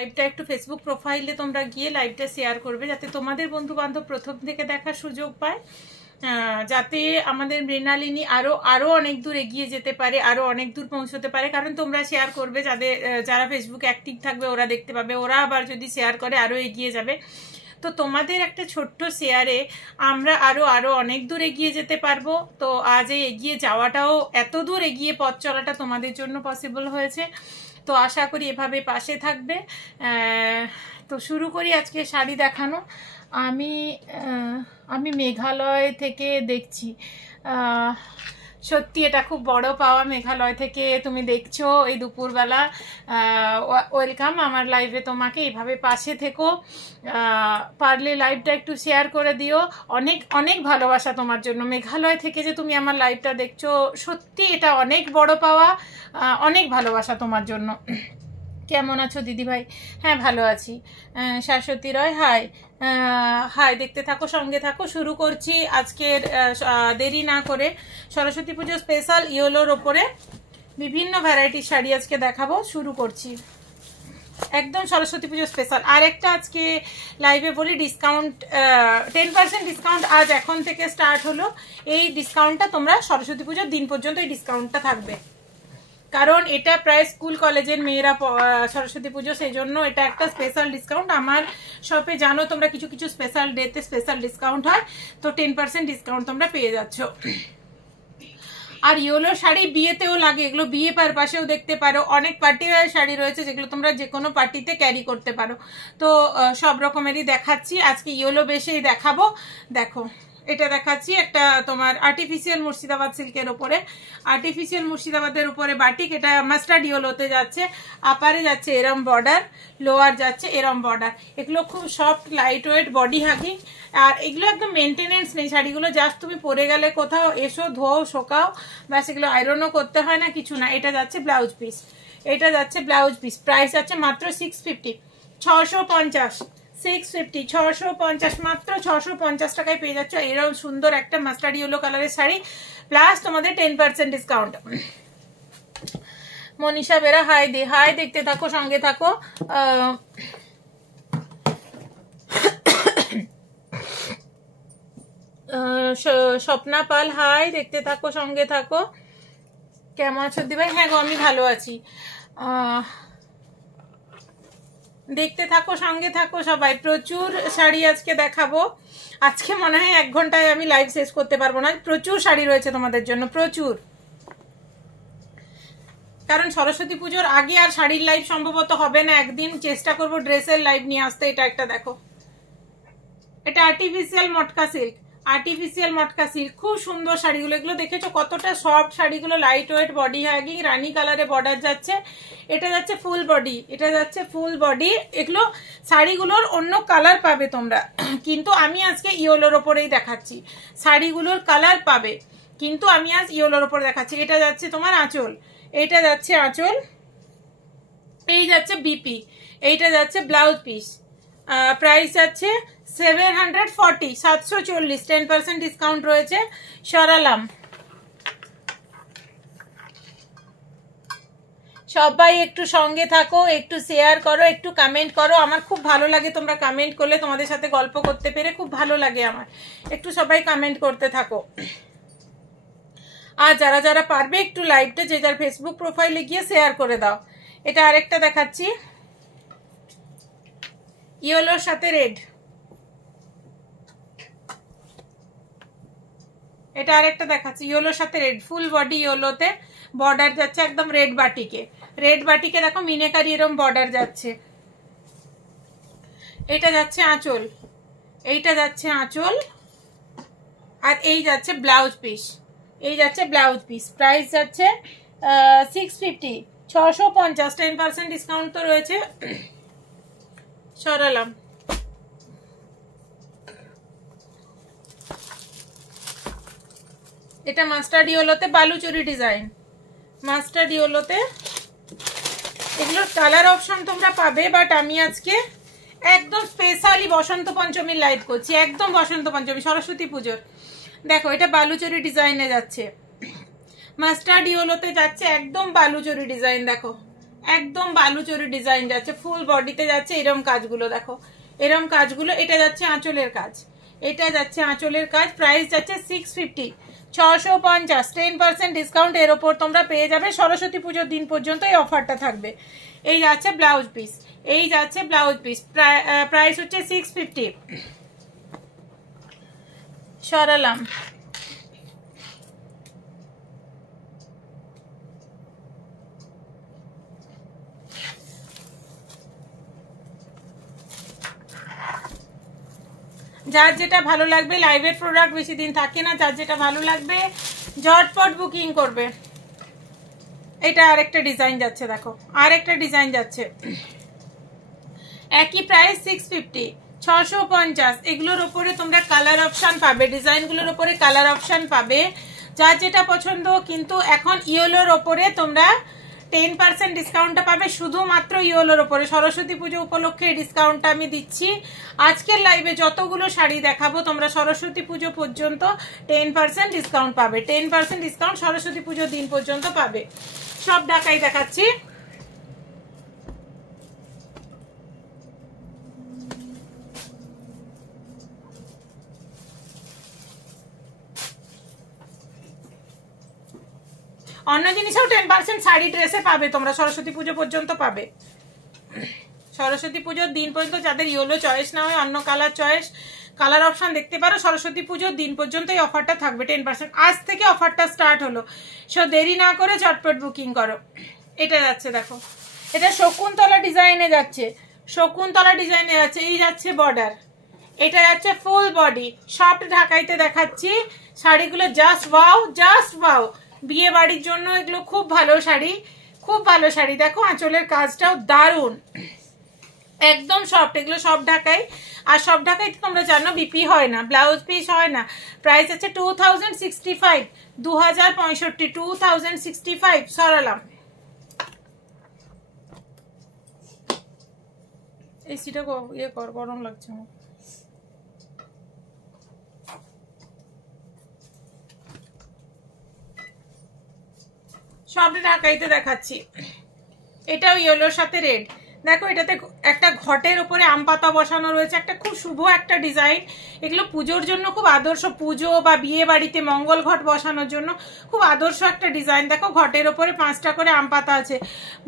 লাইভটা একটু ফেসবুক প্রোফাইলে তোমরা গিয়ে লাইভটা শেয়ার করবে, যাতে তোমাদের বন্ধু বান্ধব প্রথম থেকে দেখার সুযোগ পায়, যাতে আমাদের মৃণালিনী আরো অনেক দূর এগিয়ে যেতে পারে, আরো অনেক দূর পৌঁছতে পারে। কারণ তোমরা শেয়ার করবে, যারা ফেসবুক অ্যাক্টিভ থাকবে ওরা দেখতে পাবে, ওরা আবার যদি শেয়ার করে আরো এগিয়ে যাবে। তো তোমাদের একটা ছোট্ট শেয়ারে আমরা আরো অনেক দূর এগিয়ে যেতে পারবো। তো আজ এই এগিয়ে যাওয়াটাও, এত দূর এগিয়ে পথ চলাটা তোমাদের জন্য পসিবল হয়েছে। তো আশা করি এভাবে পাশে থাকবে। তো শুরু করি আজকে শাড়ি দেখানো। আমি মেঘালয় থেকে দেখছি। সত্যি এটা খুব বড় পাওয়া, মেঘালয় থেকে তুমি দেখছো এই দুপুরবেলা। ওয়েলকাম আমার লাইভে, তোমাকে এইভাবে পাশে থেকো। পারলে লাইভটা একটু শেয়ার করে দিও। অনেক অনেক ভালোবাসা তোমার জন্য। মেঘালয় থেকে যে তুমি আমার লাইভটা দেখছো, সত্যি এটা অনেক বড় পাওয়া। অনেক ভালোবাসা তোমার জন্য। কেমন আছো দিদি ভাই? হ্যাঁ ভালো আছি। শাশ্বতী রয় হাই। হাই, দেখতে থাকো, সঙ্গে থাকো। শুরু করছি আজকের, দেরি না করে। সরস্বতী পুজো স্পেশাল ইয়েলোর ওপরে বিভিন্ন ভ্যারাইটির শাড়ি আজকে দেখাবো। শুরু করছি একদম সরস্বতী পুজো স্পেশাল। আর একটা আজকে লাইভে বলি, ডিসকাউন্ট 10% ডিসকাউন্ট আজ এখন থেকে স্টার্ট হলো। এই ডিসকাউন্টটা তোমরা সরস্বতী পুজোর দিন পর্যন্ত এই ডিসকাউন্টটা থাকবে, কারণ এটা প্রায় স্কুল কলেজের মেয়েরা সরস্বতী পুজো, সেই জন্য এটা একটা স্পেশাল ডিসকাউন্ট। আমার শপে জানো তোমরা কিছু কিছু স্পেশাল ডেতে স্পেশাল ডিসকাউন্ট হয়, তো 10% ডিসকাউন্ট তোমরা পেয়ে যাচ্ছ। আর ইয়েলো শাড়ি বিয়েতেও লাগে, এগুলো বিয়ে পারপাসেও দেখতে পারো। অনেক পার্টি ওয়্যার শাড়ি রয়েছে যেগুলো তোমরা যে কোনো পার্টিতে ক্যারি করতে পারো। তো সব রকমেরই দেখাচ্ছি আজকে, ইয়েলো বেশেই দেখাবো। দেখো এটা দেখাচ্ছি একটা তোমার আর্টিফিশিয়াল মুর্শিদাবাদ সিল্কের ওপরে, আর্টিফিশিয়াল মুর্শিদাবাদের উপরে বাটিক। এটা মাস্টার্ড ইয়েলোতে যাচ্ছে, আপারে যাচ্ছে এরম বর্ডার, লোয়ার যাচ্ছে এরম বর্ডার। এগুলো খুব soft light weight body hugging, আর এগুলো একদম মেনটেনেন্স নেই শাড়িগুলো। জাস্ট তুমি পরে গেলে কোথাও এসো, ধোও, শোকাও, ব্যাস। এগুলো আয়রনও করতে হয় না, কিছু না। এটা যাচ্ছে ব্লাউজ পিস, এটা যাচ্ছে ব্লাউজ পিস। প্রাইস আছে মাত্র 650, 650, 650, 650, মাত্র 650 টাকায় পেয়ে যাচ্ছ এরকম সুন্দর একটা মাস্টার্ড ইয়েলো কালারের শাড়ি, প্লাস তোমাদের 10% ডিসকাউন্ট। মনীষা বেরা হাই দে, হাই, দেখতে থাকো, সঙ্গে থাকো। স্বপ্না পাল হাই, দেখতে থাকো, সঙ্গে থাকো। কেমন আছো দি ভাই? হ্যাঁ গো আমি ভালো আছি। দেখতে থাকো, সঙ্গে থাকো সবাই। প্রচুর শাড়ি আজকে দেখাবো। আজকে মনে হয় 1 ঘন্টায় আমি লাইভ শেষ করতে পারবো না, প্রচুর শাড়ি রয়েছে তোমাদের জন্য, প্রচুর। কারণ সরস্বতী পুজোর আগে আর শাড়ির লাইভ সম্ভবত হবে না, একদিন চেষ্টা করবো ড্রেসের লাইভ নিয়ে আসতে। এটা একটা দেখো, এটা আর্টিফিশিয়াল মটকা সিল্ক, আর্টিফিশিয়াল মটকা সিল্ক, খুব সুন্দর শাড়িগুলো। এগুলো দেখেছো কতটা সফট শাড়িগুলো, লাইট ওয়েট বডি হ্যাগিং, রানী কালারে বর্ডার যাচ্ছে। এটা যাচ্ছে ফুল বডি, এটা যাচ্ছে ফুল বডি। এগুলো শাড়িগুলোর অন্য কালার পাবে তোমরা, কিন্তু আমি আজকে ইয়েলোর ওপরেই দেখাচ্ছি। শাড়িগুলোর কালার পাবে, কিন্তু আমি আজ ইয়েলোর ওপর দেখাচ্ছি। এটা যাচ্ছে তোমার আঁচল, এটা যাচ্ছে আঁচল, এই যাচ্ছে বিপি, এইটা যাচ্ছে ব্লাউজ পিস। প্রাইস আছে 740, 740, 10% ডিসকাউন্ট রয়েছে। সরালাম। সবাই একটু সঙ্গে থাকো, একটু শেয়ার করো, একটু কমেন্ট করো। আমার খুব ভালো লাগে তোমরা কমেন্ট করলে, তোমাদের সাথে গল্প করতে পেরে খুব ভালো লাগে আমার। একটু সবাই কমেন্ট করতে থাকো। আর যারা যারা পারবে একটু লাইভটা যে যার ফেসবুক প্রোফাইলে গিয়ে শেয়ার করে দাও। এটা আরেকটা দেখাচ্ছি, ইয়েলোর সাথে রেড। এটা আরেকটা দেখাচ্ছি ইয়েলোর সাথে রেড, ফুল বডি ইয়েলোতে, বর্ডার যাচ্ছে একদম রেড বাটিকে। রেড বাটিকে দেখো মিনেকারি এরকম বর্ডার যাচ্ছে। এটা যাচ্ছে আঁচল, এইটা যাচ্ছে আঁচল, আর এই যাচ্ছে ব্লাউজ পিস, এই যাচ্ছে ব্লাউজ পিস। প্রাইস যাচ্ছে 650, 650, 10% ডিসকাউন্ট তো রয়েছে। সরালাম। এটা মাস্টার্ড ইয়েলোতে বালুচুরি ডিজাইন, মাস্টার্ড ইয়েলোতে। এগুলোর কালার অপশন তোমরা পাবে, বাট আমি আজকে একদম স্পেশালি বসন্ত পঞ্চমীর লাইভ করছি, একদম বসন্ত পঞ্চমী সরস্বতী পুজোর। দেখো এটা বালুচুরি ডিজাইনে যাচ্ছে, মাস্টার্ড ইয়েলোতে যাচ্ছে একদম বালুচুরি ডিজাইন। দেখো একদম বালুচরি ডিজাইন যাচ্ছে, ফুল বডিতে যাচ্ছে এরম কাজগুলো, দেখো এরম কাজগুলো। এটা যাচ্ছে আঁচলের কাজ, এটা যাচ্ছে আঁচলের কাজ। প্রাইস যাচ্ছে 650, 650, 10% ডিসকাউন্ট এর ওপর তোমরা পেয়ে যাবে। সরস্বতী পুজোর দিন পর্যন্ত এই অফারটা থাকবে। এই যাচ্ছে ব্লাউজ পিস, এই যাচ্ছে ব্লাউজ পিস, প্রাইস হচ্ছে 650। সরালাম। যার যেটা ভালো লাগবে, লাইভের প্রোডাক্ট বেশি দিন থাকে না, যার যেটা ভালো লাগবে ঝটপট বুকিং করবে। এটা আরেকটা ডিজাইন যাচ্ছে, দেখো আরেকটা ডিজাইন যাচ্ছে, একই প্রাইস 650, 650। এগুলোর উপরে তোমরা কালার অপশন পাবে, ডিজাইনগুলোর উপরে কালার অপশন পাবে, যার যেটা পছন্দ। কিন্তু এখন ইয়েলোর ওপরে তোমরা 10% ডিসকাউন্টটা পাবে, শুধুমাত্র ইয়েলোর ওপরে। সরস্বতী পুজো উপলক্ষে ডিসকাউন্টটা আমি দিচ্ছি। আজকের লাইভে যতগুলো শাড়ি দেখাবো তোমরা সরস্বতী পুজো পর্যন্ত 10% ডিসকাউন্ট পাবে, 10% ডিসকাউন্ট সরস্বতী পুজোর দিন পর্যন্ত পাবে। সব ঢাকাই দেখাচ্ছি। অন্য জিনিসেও 10% শাড়ি ড্রেসে পাবে তোমরা, সরস্বতী পুজো পর্যন্ত পাবে। সরস্বতী পুজোর দিন পর্যন্ত যাদের ইয়েলো চয়েস না হয়, অন্য কালার চয়েস, কালার অপশন দেখতে পারো। সরস্বতী পুজোর দিন পর্যন্ত এই অফারটা থাকবে 10%। আজ থেকে অফারটা স্টার্ট হলো, সো দেরি না করে ঝটপট বুকিং করো। এটা যাচ্ছে, দেখো এটা শকুন্তলা ডিজাইনে যাচ্ছে, শকুন্তলা ডিজাইনে যাচ্ছে। এই যাচ্ছে বর্ডার, এটা যাচ্ছে ফুল বডি, সফট ঢাকাইতে দেখাচ্ছি। শাড়িগুলো জাস্ট ওয়াও, জাস্ট ওয়াও। বিয়ে বাড়ির জন্য এগুলো খুব ভালো শাড়ি, খুব ভালো শাড়ি। দেখো আঁচলের কাজটাও দারুণ, একদম সফট। এগুলো সব ঢাকাই, আর সব ঢাকাই তোমরা জানো বিপি হয় না, ব্লাউজ পিস হয় না। প্রাইস আছে 2065, 2065, 2065। সরালাম। এসিটা ইয়ে কর, গরম লাগছে আমার। সব ঢাকাইতে দেখাচ্ছি। এটাও ইয়েলোর সাথে রেড। দেখো এটাতে একটা ঘটের উপরে আম পাতা বসানো রয়েছে, একটা খুব শুভ একটা ডিজাইন। এগুলো পুজোর জন্য খুব আদর্শ, পুজো বা বিয়ে বাড়িতে মঙ্গল ঘট বসানোর জন্য খুব আদর্শ একটা ডিজাইন। দেখো ঘটের ওপরে 5টা করে আম পাতা আছে।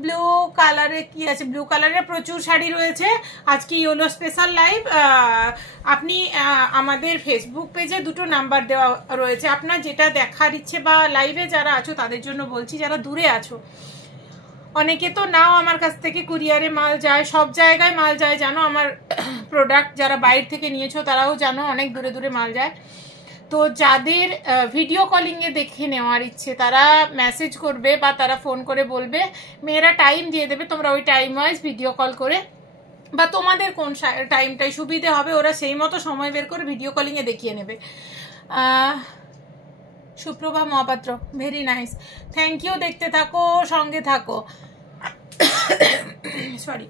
ব্লু কালারে কি আছে, ব্লু কালারের প্রচুর শাড়ি রয়েছে। আজকে ইয়েলো স্পেশাল লাইভ। আপনি আমাদের ফেসবুক পেজে 2টো নাম্বার দেওয়া রয়েছে, আপনার যেটা দেখার ইচ্ছে, বা লাইভে যারা আছো তাদের জন্য বলছি, যারা দূরে আছো। অনেকে তো নাও আমার কাছ থেকে কুরিয়ারে মাল যায়, সব জায়গায় মাল যায় জানো। আমার প্রোডাক্ট যারা বাইরে থেকে নিয়েছো তারাও জানো, অনেক দূরে দূরে মাল যায়। তো যাদের ভিডিও কলিংয়ে দেখে নেওয়ার ইচ্ছে তারা মেসেজ করবে বা তারা ফোন করে বলবে, মেয়েরা টাইম দিয়ে দেবে, তোমরা ওই টাইম ওয়াইজ ভিডিও কল করে, বা তোমাদের কোন টাইমটাই সুবিধে হবে ওরা সেই মতো সময় বের করে ভিডিও কলিংয়ে দেখিয়ে নেবে। Suprabha Mahapatra, very nice, thank you. দেখতে থাকো, সঙ্গে থাকো। সরি।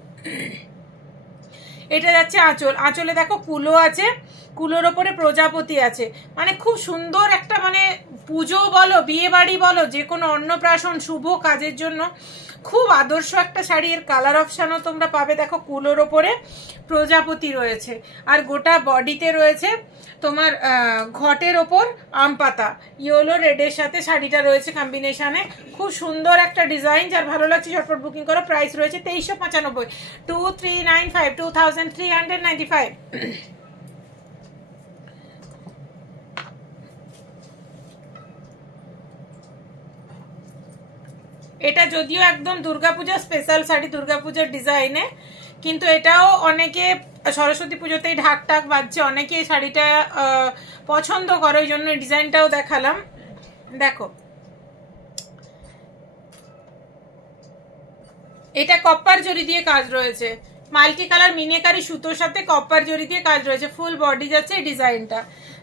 এটা যাচ্ছে আঁচল, আঁচলে দেখো কুলো আছে, কুলোর ওপরে প্রজাপতি আছে। মানে খুব সুন্দর একটা, মানে পুজো বলো, বিয়ে বাড়ি বলো, যে কোনো অন্নপ্রাশন শুভ কাজের জন্য খুব আদর্শ একটা শাড়ি। এর কালার অপশানও তোমরা পাবে। দেখো কুলোর ওপরে প্রজাপতি রয়েছে, আর গোটা বডিতে রয়েছে তোমার ঘটের ওপর আম পাতা, ইয়েলো রেডের সাথে শাড়িটা রয়েছে কম্বিনেশনে। খুব সুন্দর একটা ডিজাইন, যার ভালো লাগছে ঝটপট বুকিং করো। প্রাইস রয়েছে 2395, 2395, 2395। এটা যদিও একদম দুর্গাপূজা স্পেশাল শাড়ি, দুর্গাপূজার ডিজাইনে, কিন্তু এটাও অনেকে সরস্বতী পুজোতেই ঢাক টাক বাজছে, অনেকে এই শাড়িটা পছন্দ করে, ওই জন্য ডিজাইনটাও দেখালাম। দেখো এটা কপার জরি দিয়ে কাজ রয়েছে, মাল্টি কালার মিনেকারি সুতোর সাথে কপার জরি দিয়ে কাজ রয়েছে, ফুল বডি যাচ্ছে এই ডিজাইনটা।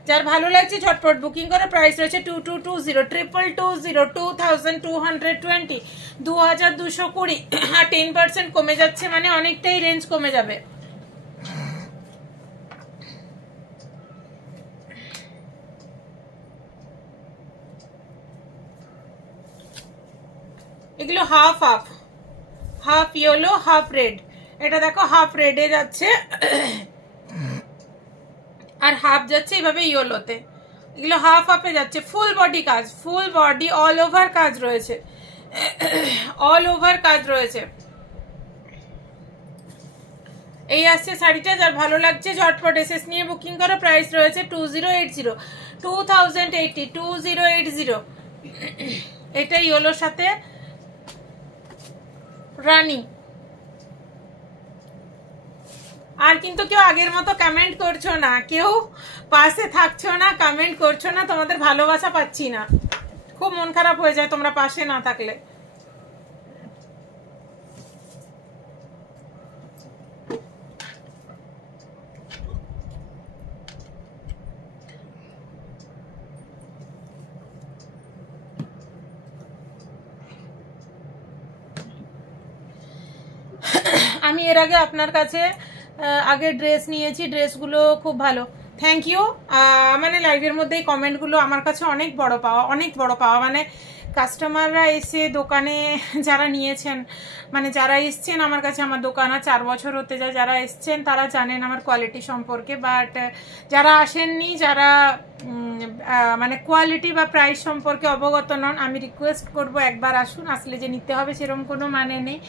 যার ভালো লাগছে ঝটপট বুকিং করে। প্রাইস রয়েছে 2220, 2220, 2220, 2220, আর 10% কমে যাচ্ছে, মানে অনেকটাই রেঞ্জ কমে যাবে। এগুলো half half, half yellow half red, এটা দেখো হাফ রেডে যাচ্ছে আর হাফ যাচ্ছে এইভাবে ইয়েলোতে, এগুলো হাফ হাফে যাচ্ছে। ফুল বডি কাজ, ফুল বডি অল ওভার কাজ রয়েছে, অল ওভার কাজ রয়েছে। এই আসছে শাড়িটা, যার ভালো লাগছে ঝটপট এসএস নিয়ে বুকিং করো। প্রাইস রয়েছে 2080, 2080, 2080। এটা ইয়েলোর সাথে রানী। আর কিন্তু কেউ আগের মতো কমেন্ট করছো না, কেউ পাশে থাকছো না, কমেন্ট করছো না, তোমাদের ভালোবাসা পাচ্ছি না, খুব মন খারাপ হয়ে যায় তোমরা পাশে না থাকলে। আমি এর আগে আপনার কাছে আগে ড্রেস নিয়েছি, ড্রেসগুলো খুব ভালো, থ্যাংক ইউ। মানে লাইভের মধ্যেই কমেন্টগুলো আমার কাছে অনেক বড় পাওয়া, অনেক বড় পাওয়া। মানে কাস্টমাররা এসে দোকানে যারা নিয়েছেন, মানে যারা এসছেন আমার কাছে, আমার দোকানে 4 বছর হতে যায়, যারা এসছেন তারা জানেন আমার কোয়ালিটি সম্পর্কে। বাট যারা আসেননি, যারা মানে কোয়ালিটি বা প্রাইস সম্পর্কে অবগত নন, আমি রিকোয়েস্ট করব একবার আসুন, আসলে যে নিতে হবে সেরকম কোনো মানে নেই।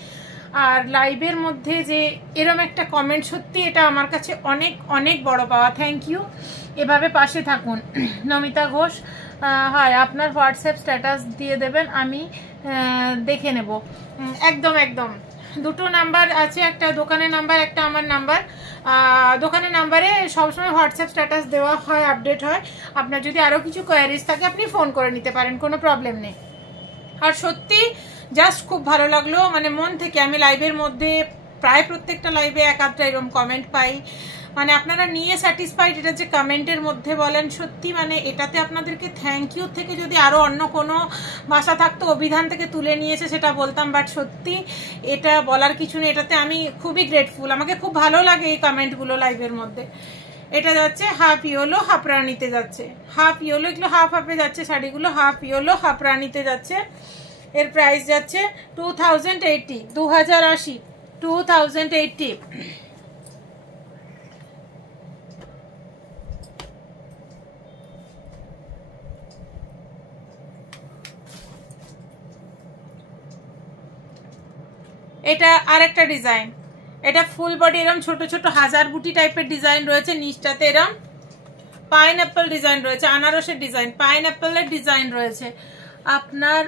আর লাইভের মধ্যে যে এরম একটা কমেন্ট, সত্যি এটা আমার কাছে অনেক অনেক বড় পাওয়া, থ্যাংক ইউ। এভাবে পাশে থাকুন। নমিতা ঘোষ, হয় আপনার হোয়াটসঅ্যাপ স্ট্যাটাস দিয়ে দেবেন, আমি দেখে নেব। একদম একদম, দুটো নাম্বার আছে, একটা দোকানের নাম্বার, একটা আমার নাম্বার। দোকানের নাম্বারে সবসময় হোয়াটসঅ্যাপ স্ট্যাটাস দেওয়া হয়, আপডেট হয়। আপনার যদি আরও কিছু কোয়ারিজ থাকে আপনি ফোন করে নিতে পারেন, কোনো প্রবলেম নেই। আর সত্যি জাস্ট খুব ভালো লাগলো, মানে মন থেকে। আমি লাইভের মধ্যে প্রায় প্রত্যেকটা লাইভে এক আধটা এরকম কমেন্ট পাই, মানে আপনারা নিয়ে স্যাটিসফাইড, এটা যে কমেন্টের মধ্যে বলেন, সত্যি মানে এটাতে আপনাদেরকে থ্যাংক ইউ থেকে যদি আরও অন্য কোনো ভাষা থাকতো, অভিধান থেকে তুলে নিয়েছে সেটা বলতাম, বাট সত্যি এটা বলার কিছু নেই, এটাতে আমি খুবই গ্রেটফুল। আমাকে খুব ভালো লাগে এই কমেন্টগুলো লাইভের মধ্যে। এটা যাচ্ছে হাফ ইয়েলো হাফ রানিতে যাচ্ছে, হাফ ইয়েলো, এগুলো হাফ হাফে যাচ্ছে শাড়িগুলো, হাফ ইয়েলো হাফ রানিতে যাচ্ছে। এর প্রাইস যাচ্ছে 2080, 2080, 2080। এটা আরেকটা ডিজাইন, এটা ফুল বডি এরম ছোট ছোট হাজার বুটি টাইপের ডিজাইন রয়েছে, নিচটাতে এরম পাইনঅ্যাপল ডিজাইন রয়েছে, আনারসের ডিজাইন, পাইনঅ্যাপলের ডিজাইন রয়েছে। আপনার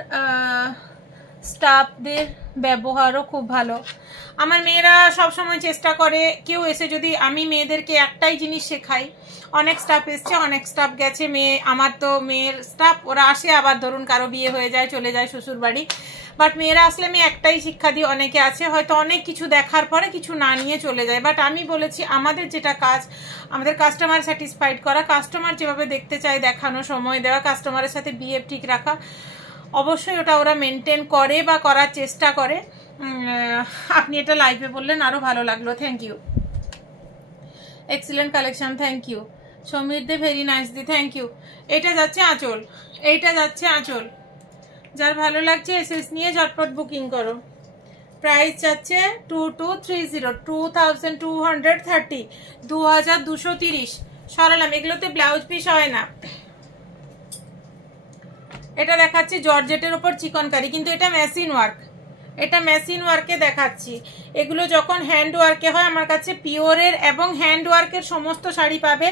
স্টাফদের ব্যবহারও খুব ভালো। আমার মেয়েরা সবসময় চেষ্টা করে, কেউ এসে যদি, আমি মেয়েদেরকে একটাই জিনিস শেখাই, অনেক স্টাফ এসছে, অনেক স্টাফ গেছে, মেয়ে আমার তো মেয়ের স্টাফ, ওরা আসে আবার ধরুন কারো বিয়ে হয়ে যায়, চলে যায় শ্বশুর বাড়ি, বাট মেয়েরা আসলে আমি একটাই শিক্ষা দিই। অনেকে আছে হয়তো অনেক কিছু দেখার পরে কিছু না নিয়ে চলে যায়, বাট আমি বলেছি আমাদের যেটা কাজ, আমাদের কাস্টমার স্যাটিসফাইড করা, কাস্টমার যেভাবে দেখতে চায় দেখানো, সময় দেওয়া, কাস্টমারের সাথে বিহেভ ঠিক রাখা, অবশ্যই ওটা ওরা মেনটেন করে বা করার চেষ্টা করে। আপনি এটা লাইভে বললেন, আরও ভালো লাগলো, thank you. Excellent collection, thank you. Samir De, very nice দি, থ্যাংক ইউ। এটা যাচ্ছে আঁচল, এইটা যাচ্ছে আঁচল, যার ভালো লাগছে এসএস নিয়ে ঝটপট বুকিং করো। প্রাইস যাচ্ছে 2230, 2230, 2230। সরালাম, এগুলোতে ব্লাউজ পিস হয় না। এটা দেখাচ্ছি জর্জেটের ওপর চিকনকারি, কিন্তু এটা মেশিন ওয়ার্ক, এটা মেশিন ওয়ার্কে দেখাচ্ছি। এগুলো যখন হ্যান্ড ওয়ার্কে হয় আমার কাছে পিওরের এবং হ্যান্ড ওয়ার্কের সমস্ত শাড়ি পাবে।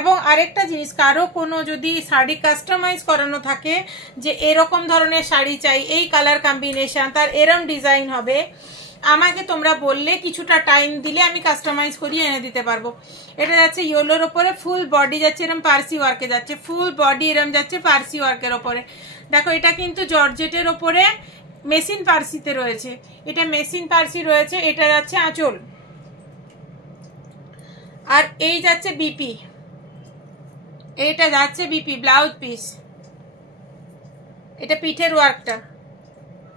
এবং আরেকটা জিনিস, কারো কোনো যদি শাড়ি কাস্টমাইজ করানো থাকে, যে এরকম ধরনের শাড়ি চাই, এই কালার কম্বিনেশন, তার এরম ডিজাইন হবে, আমাকে তোমরা বললে, কিছুটা টাইম দিলে আমি কাস্টমাইজ করিয়ে এনে দিতে পারবো। এটা যাচ্ছে ইয়েলোর ওপরে, ফুল বডি যাচ্ছে এরম পার্সি ওয়ার্কে যাচ্ছে, ফুল বডি এরম যাচ্ছে পার্সি ওয়ার্কের ওপরে। দেখো এটা কিন্তু জর্জেটের ওপরে মেশিন পার্সিতে রয়েছে, এটা মেশিন পার্সি রয়েছে। এটা যাচ্ছে আঁচল, আর এই যাচ্ছে বিপি, এইটা যাচ্ছে বিপি ব্লাউজ পিস। এটা পিঠের ওয়ার্কটা,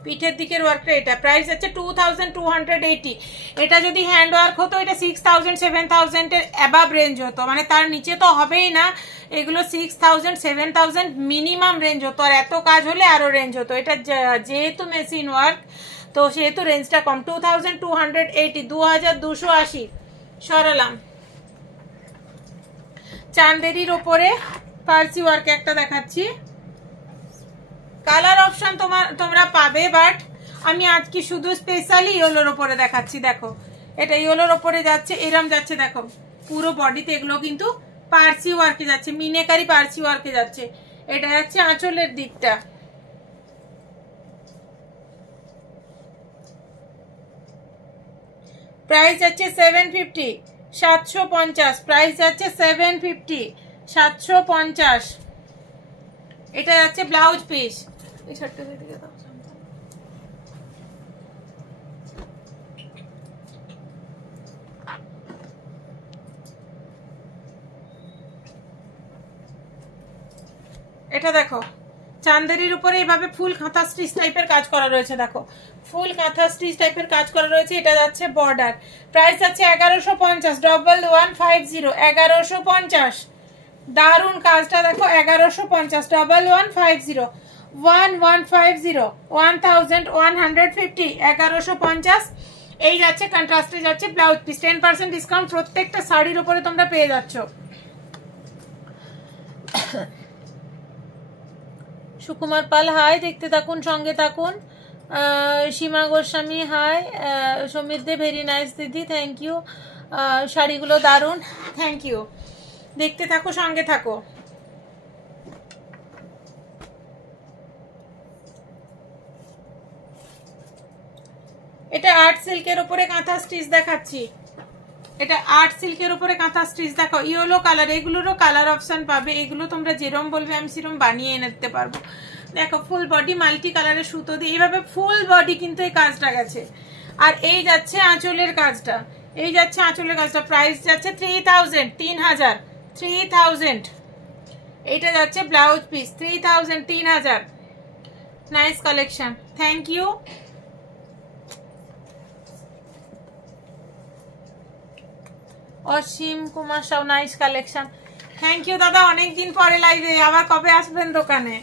পিঠের দিকের ওয়ার্কটা। এটা প্রাইস আছে 2280। এটা যদি হ্যান্ড ওয়ার্ক হতো এটা 6000 7000 এর অ্যাবাভ রেঞ্জ হতো, মানে তার নিচে তো হবেই না, এগুলো 6000 7000 মিনিমাম রেঞ্জ হতো, আর এত কাজ হলে আরো রেঞ্জ হতো। এটা যেহেতু মেশিন ওয়ার্ক, তো সেহেতু রেঞ্জটা কম। 2280, 2280 সরালাম। চান্দেরির ওপরে পার্সি ওয়ার্ক একটা দেখাচ্ছি, কালার অপশন তোমরা পাবে, বাট আমি আজকে শুধু স্পেশালি ইয়েলোর ওপরে দেখাচ্ছি। দেখো এটা ইয়েলোর ওপরে যাচ্ছে, এরম যাচ্ছে, দেখো পুরো বডিতে এগুলো কিন্তু পার্সি ওয়ার্কে যাচ্ছে, মিনেকারি পার্সি ওয়ার্কে যাচ্ছে। এটা যাচ্ছে আঁচলের দিকটা। প্রাইস যাচ্ছে 750, 750, প্রাইস যাচ্ছে 750, 750। এটা যাচ্ছে ব্লাউজ পিস। এই শার্টটা দিকে দাও। এটা দেখো চান্দেরির উপরে এইভাবে ফুল কাঁথা স্টিচ টাইপের কাজ করা রয়েছে, দেখো ফুল কাঁথা স্টিচ টাইপের কাজ করা রয়েছে। এটা যাচ্ছে বর্ডার, প্রাইস আছে 1150, 1150, 1150। দারুন কাজটা দেখো, 1150, 1150, 1150, 1150, 1150। এই যাচ্ছে কন্ট্রাস্টে যাচ্ছে ব্লাউজ পিস। 10% ডিসকাউন্ট প্রত্যেকটা শাড়ির উপরে তোমরা পেয়ে যাচ্ছ। সুকুমার পাল হাই, দেখতে থাকুন, সঙ্গে থাকুন। Seema Goswami hi, Sameer De very nice দিদি, থ্যাংক ইউ। শাড়িগুলো দারুন, থ্যাংক ইউ। দেখতে থাকো, সঙ্গে থাকো। এটা আর্ট সিল্কের উপরে কাঁথা স্টিচ দেখাচ্ছি, এটা আর্ট সিল্কের উপরে কাঁথা স্টিচ। দেখো ইয়েলো কালার, এগুলোরও কালার অপশন পাবে, এগুলো তোমরা যেরম বলবে আমি সেরম বানিয়ে এনে দিতে পারবো। দেখো ফুল বডি মাল্টি কালারের সুতো দিয়ে এইভাবে ফুল বডি কিন্তু এই কাজটা গেছে। আর এই যাচ্ছে আঁচলের কাজটা, এই যাচ্ছে আঁচলের কাজটা। প্রাইস যাচ্ছে 3000, 3000, 3000। এইটা যাচ্ছে blouse piece, 3000, 3000। Nice collection, thank you. Asim Kumar Sau, nice collection, thank you দাদা। অনেকদিন পরে লাইভে, আবার কবে আসবেন দোকানে?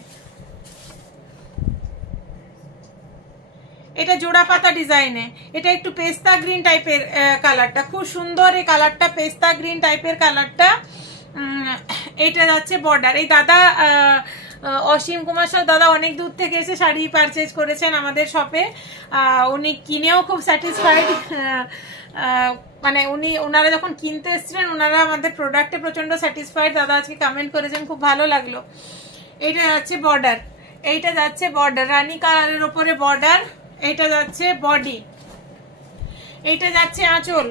এটা জোড়া পাতা ডিজাইনে, এটা একটু পেস্তা গ্রিন টাইপের কালারটা, খুব সুন্দর এই কালারটা, পেস্তা গ্রিন টাইপের কালারটা। এইটা যাচ্ছে বর্ডার। এই দাদা অসীম কুমার সাউ দাদা অনেক দূর থেকে এসে শাড়ি পারচেজ করেছেন আমাদের শপে, উনি কিনেও খুব স্যাটিসফাইড। মানে ওনারা যখন কিনতে এসেছিলেন ওনারা আমাদের প্রোডাক্টে প্রচন্ড স্যাটিসফাইড। দাদা আজকে কমেন্ট করেছেন, খুব ভালো লাগলো। এইটা যাচ্ছে বর্ডার, এইটা যাচ্ছে বর্ডার, রানী কালারের ওপরে বর্ডার। এইটা যাচ্ছে বডি, এইটা যাচ্ছে আঁচল।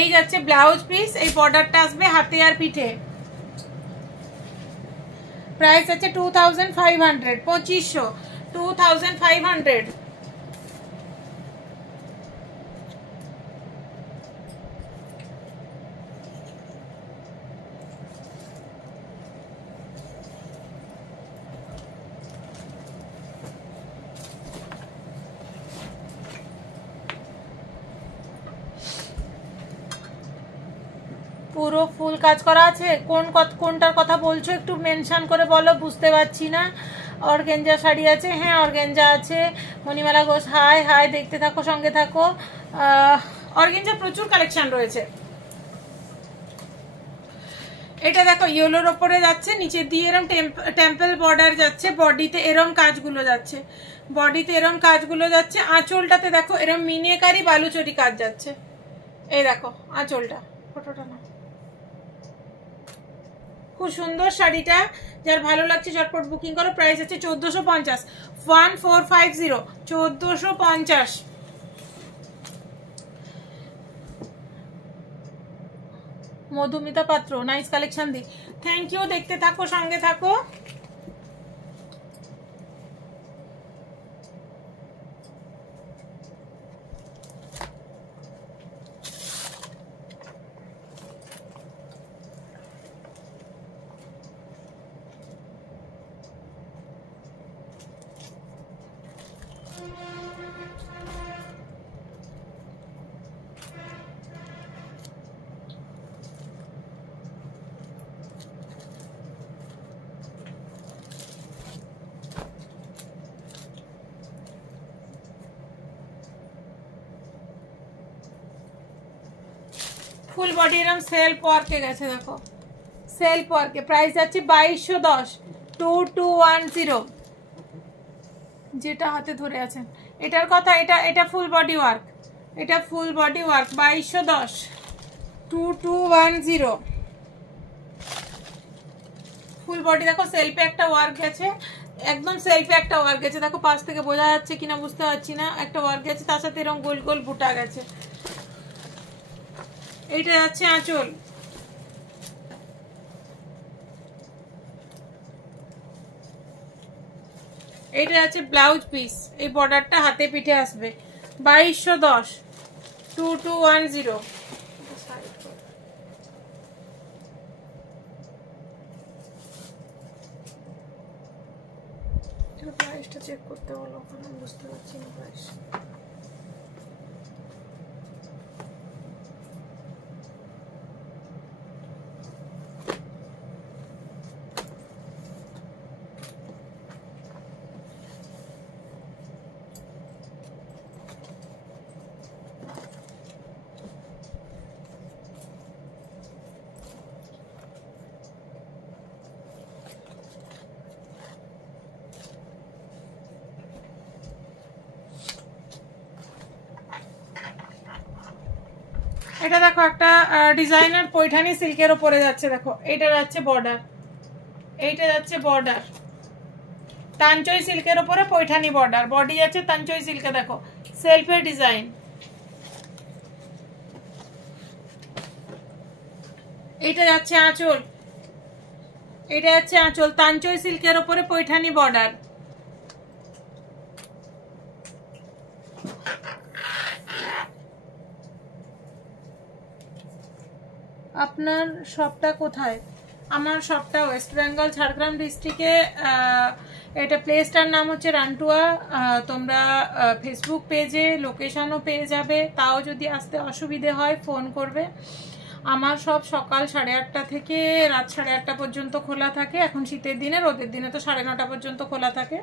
এই যাচ্ছে ব্লাউজ পিস, এই বর্ডারটা আসবে হাতে আর পিঠে। প্রাইস আছে 2500, 2500, 2500। পুরো ফুল কাজ করা আছে। কোনটার কথা বলছো একটু মেনশন করে বলো, বুঝতে পারছি না। অর্গেঞ্জা শাড়ি আছে, হ্যাঁ অর্গেঞ্জা আছে। মণিমালা ঘোষ হাই হাই, দেখতে থাকো, সঙ্গে থাকো। অর্গেঞ্জা প্রচুর কালেকশন রয়েছে। এটা দেখো ইয়েলোর ওপরে যাচ্ছে, নিচে দিয়ে এরম টেম্পল বর্ডার যাচ্ছে, বডিতে এরম কাজগুলো যাচ্ছে, বডিতে এরম কাজগুলো যাচ্ছে। আঁচলটাতে দেখো এরম মিনেকারি বালুচরি কাজ যাচ্ছে। এই দেখো আঁচলটা, ফটোটা না, খুব সুন্দর শাড়িটা। যার ভালো লাগছে ঝটপট বুকিং করো। প্রাইস আছে 1450, 1450, 1450। মধুমিতা পাত্র, নাইস কালেকশন দি, থ্যাংক ইউ। দেখতে থাকো, সঙ্গে থাকো। ফুল বডি এরকম সেলফ ওয়ার্কে গেছে, দেখো সেলফ ওয়ার্কে। প্রাইস আছে 2210, 2210, যেটা হাতে ধরে আছেন এটার কথা। এটা ফুল বডি ওয়ার্ক, এটা full body work 2210, 2210 full body. দেখো সেলফে একটা ওয়ার্ক গেছে, একদম সেলফে একটা ওয়ার্ক গেছে, দেখো পাশ থেকে বোঝা যাচ্ছে কিনা বুঝতে পারছি না, একটা ওয়ার্ক গেছে, তার সাথে এরকম গোল গোল বুটা গেছে। এইটা যাচ্ছে আঁচল, এইটা আছে ব্লাউজ পিস। এই বর্ডারটা হাতে পিঠে আসবে 2210, 2210। প্রাইসটা চেক করতে বলো, কারণ বুঝতে পারছি না প্রাইস। এটা দেখো একটা ডিজাইনার পৈঠানি সিল্কের উপরে যাচ্ছে, দেখো এইটা যাচ্ছে বর্ডার, এইটা যাচ্ছে বর্ডার তানচই সিল্কের উপরে পৈঠানি বর্ডার, বডি যাচ্ছে তানচই সিল্কে, দেখো সেলফের ডিজাইন। এইটা যাচ্ছে আঁচল, এটা যাচ্ছে আঁচল তানচই সিল্কের উপরে পৈঠানি বর্ডার। আপনার শপটা কোথায়? আমার শপটা ওয়েস্ট বেঙ্গল ঝাড়গ্রাম ডিস্ট্রিক্টে। এটা প্লেসটার নাম হচ্ছে রান্টুয়া। তোমরা ফেসবুক পেজে লোকেশনও পেয়ে যাবে, তাও যদি আসতে অসুবিধে হয় ফোন করবে। আমার সব সকাল 8:30 থেকে রাত 8:30 পর্যন্ত খোলা থাকে। এখন শীতের দিনে, রোদের দিনে তো 9:30 পর্যন্ত খোলা থাকে।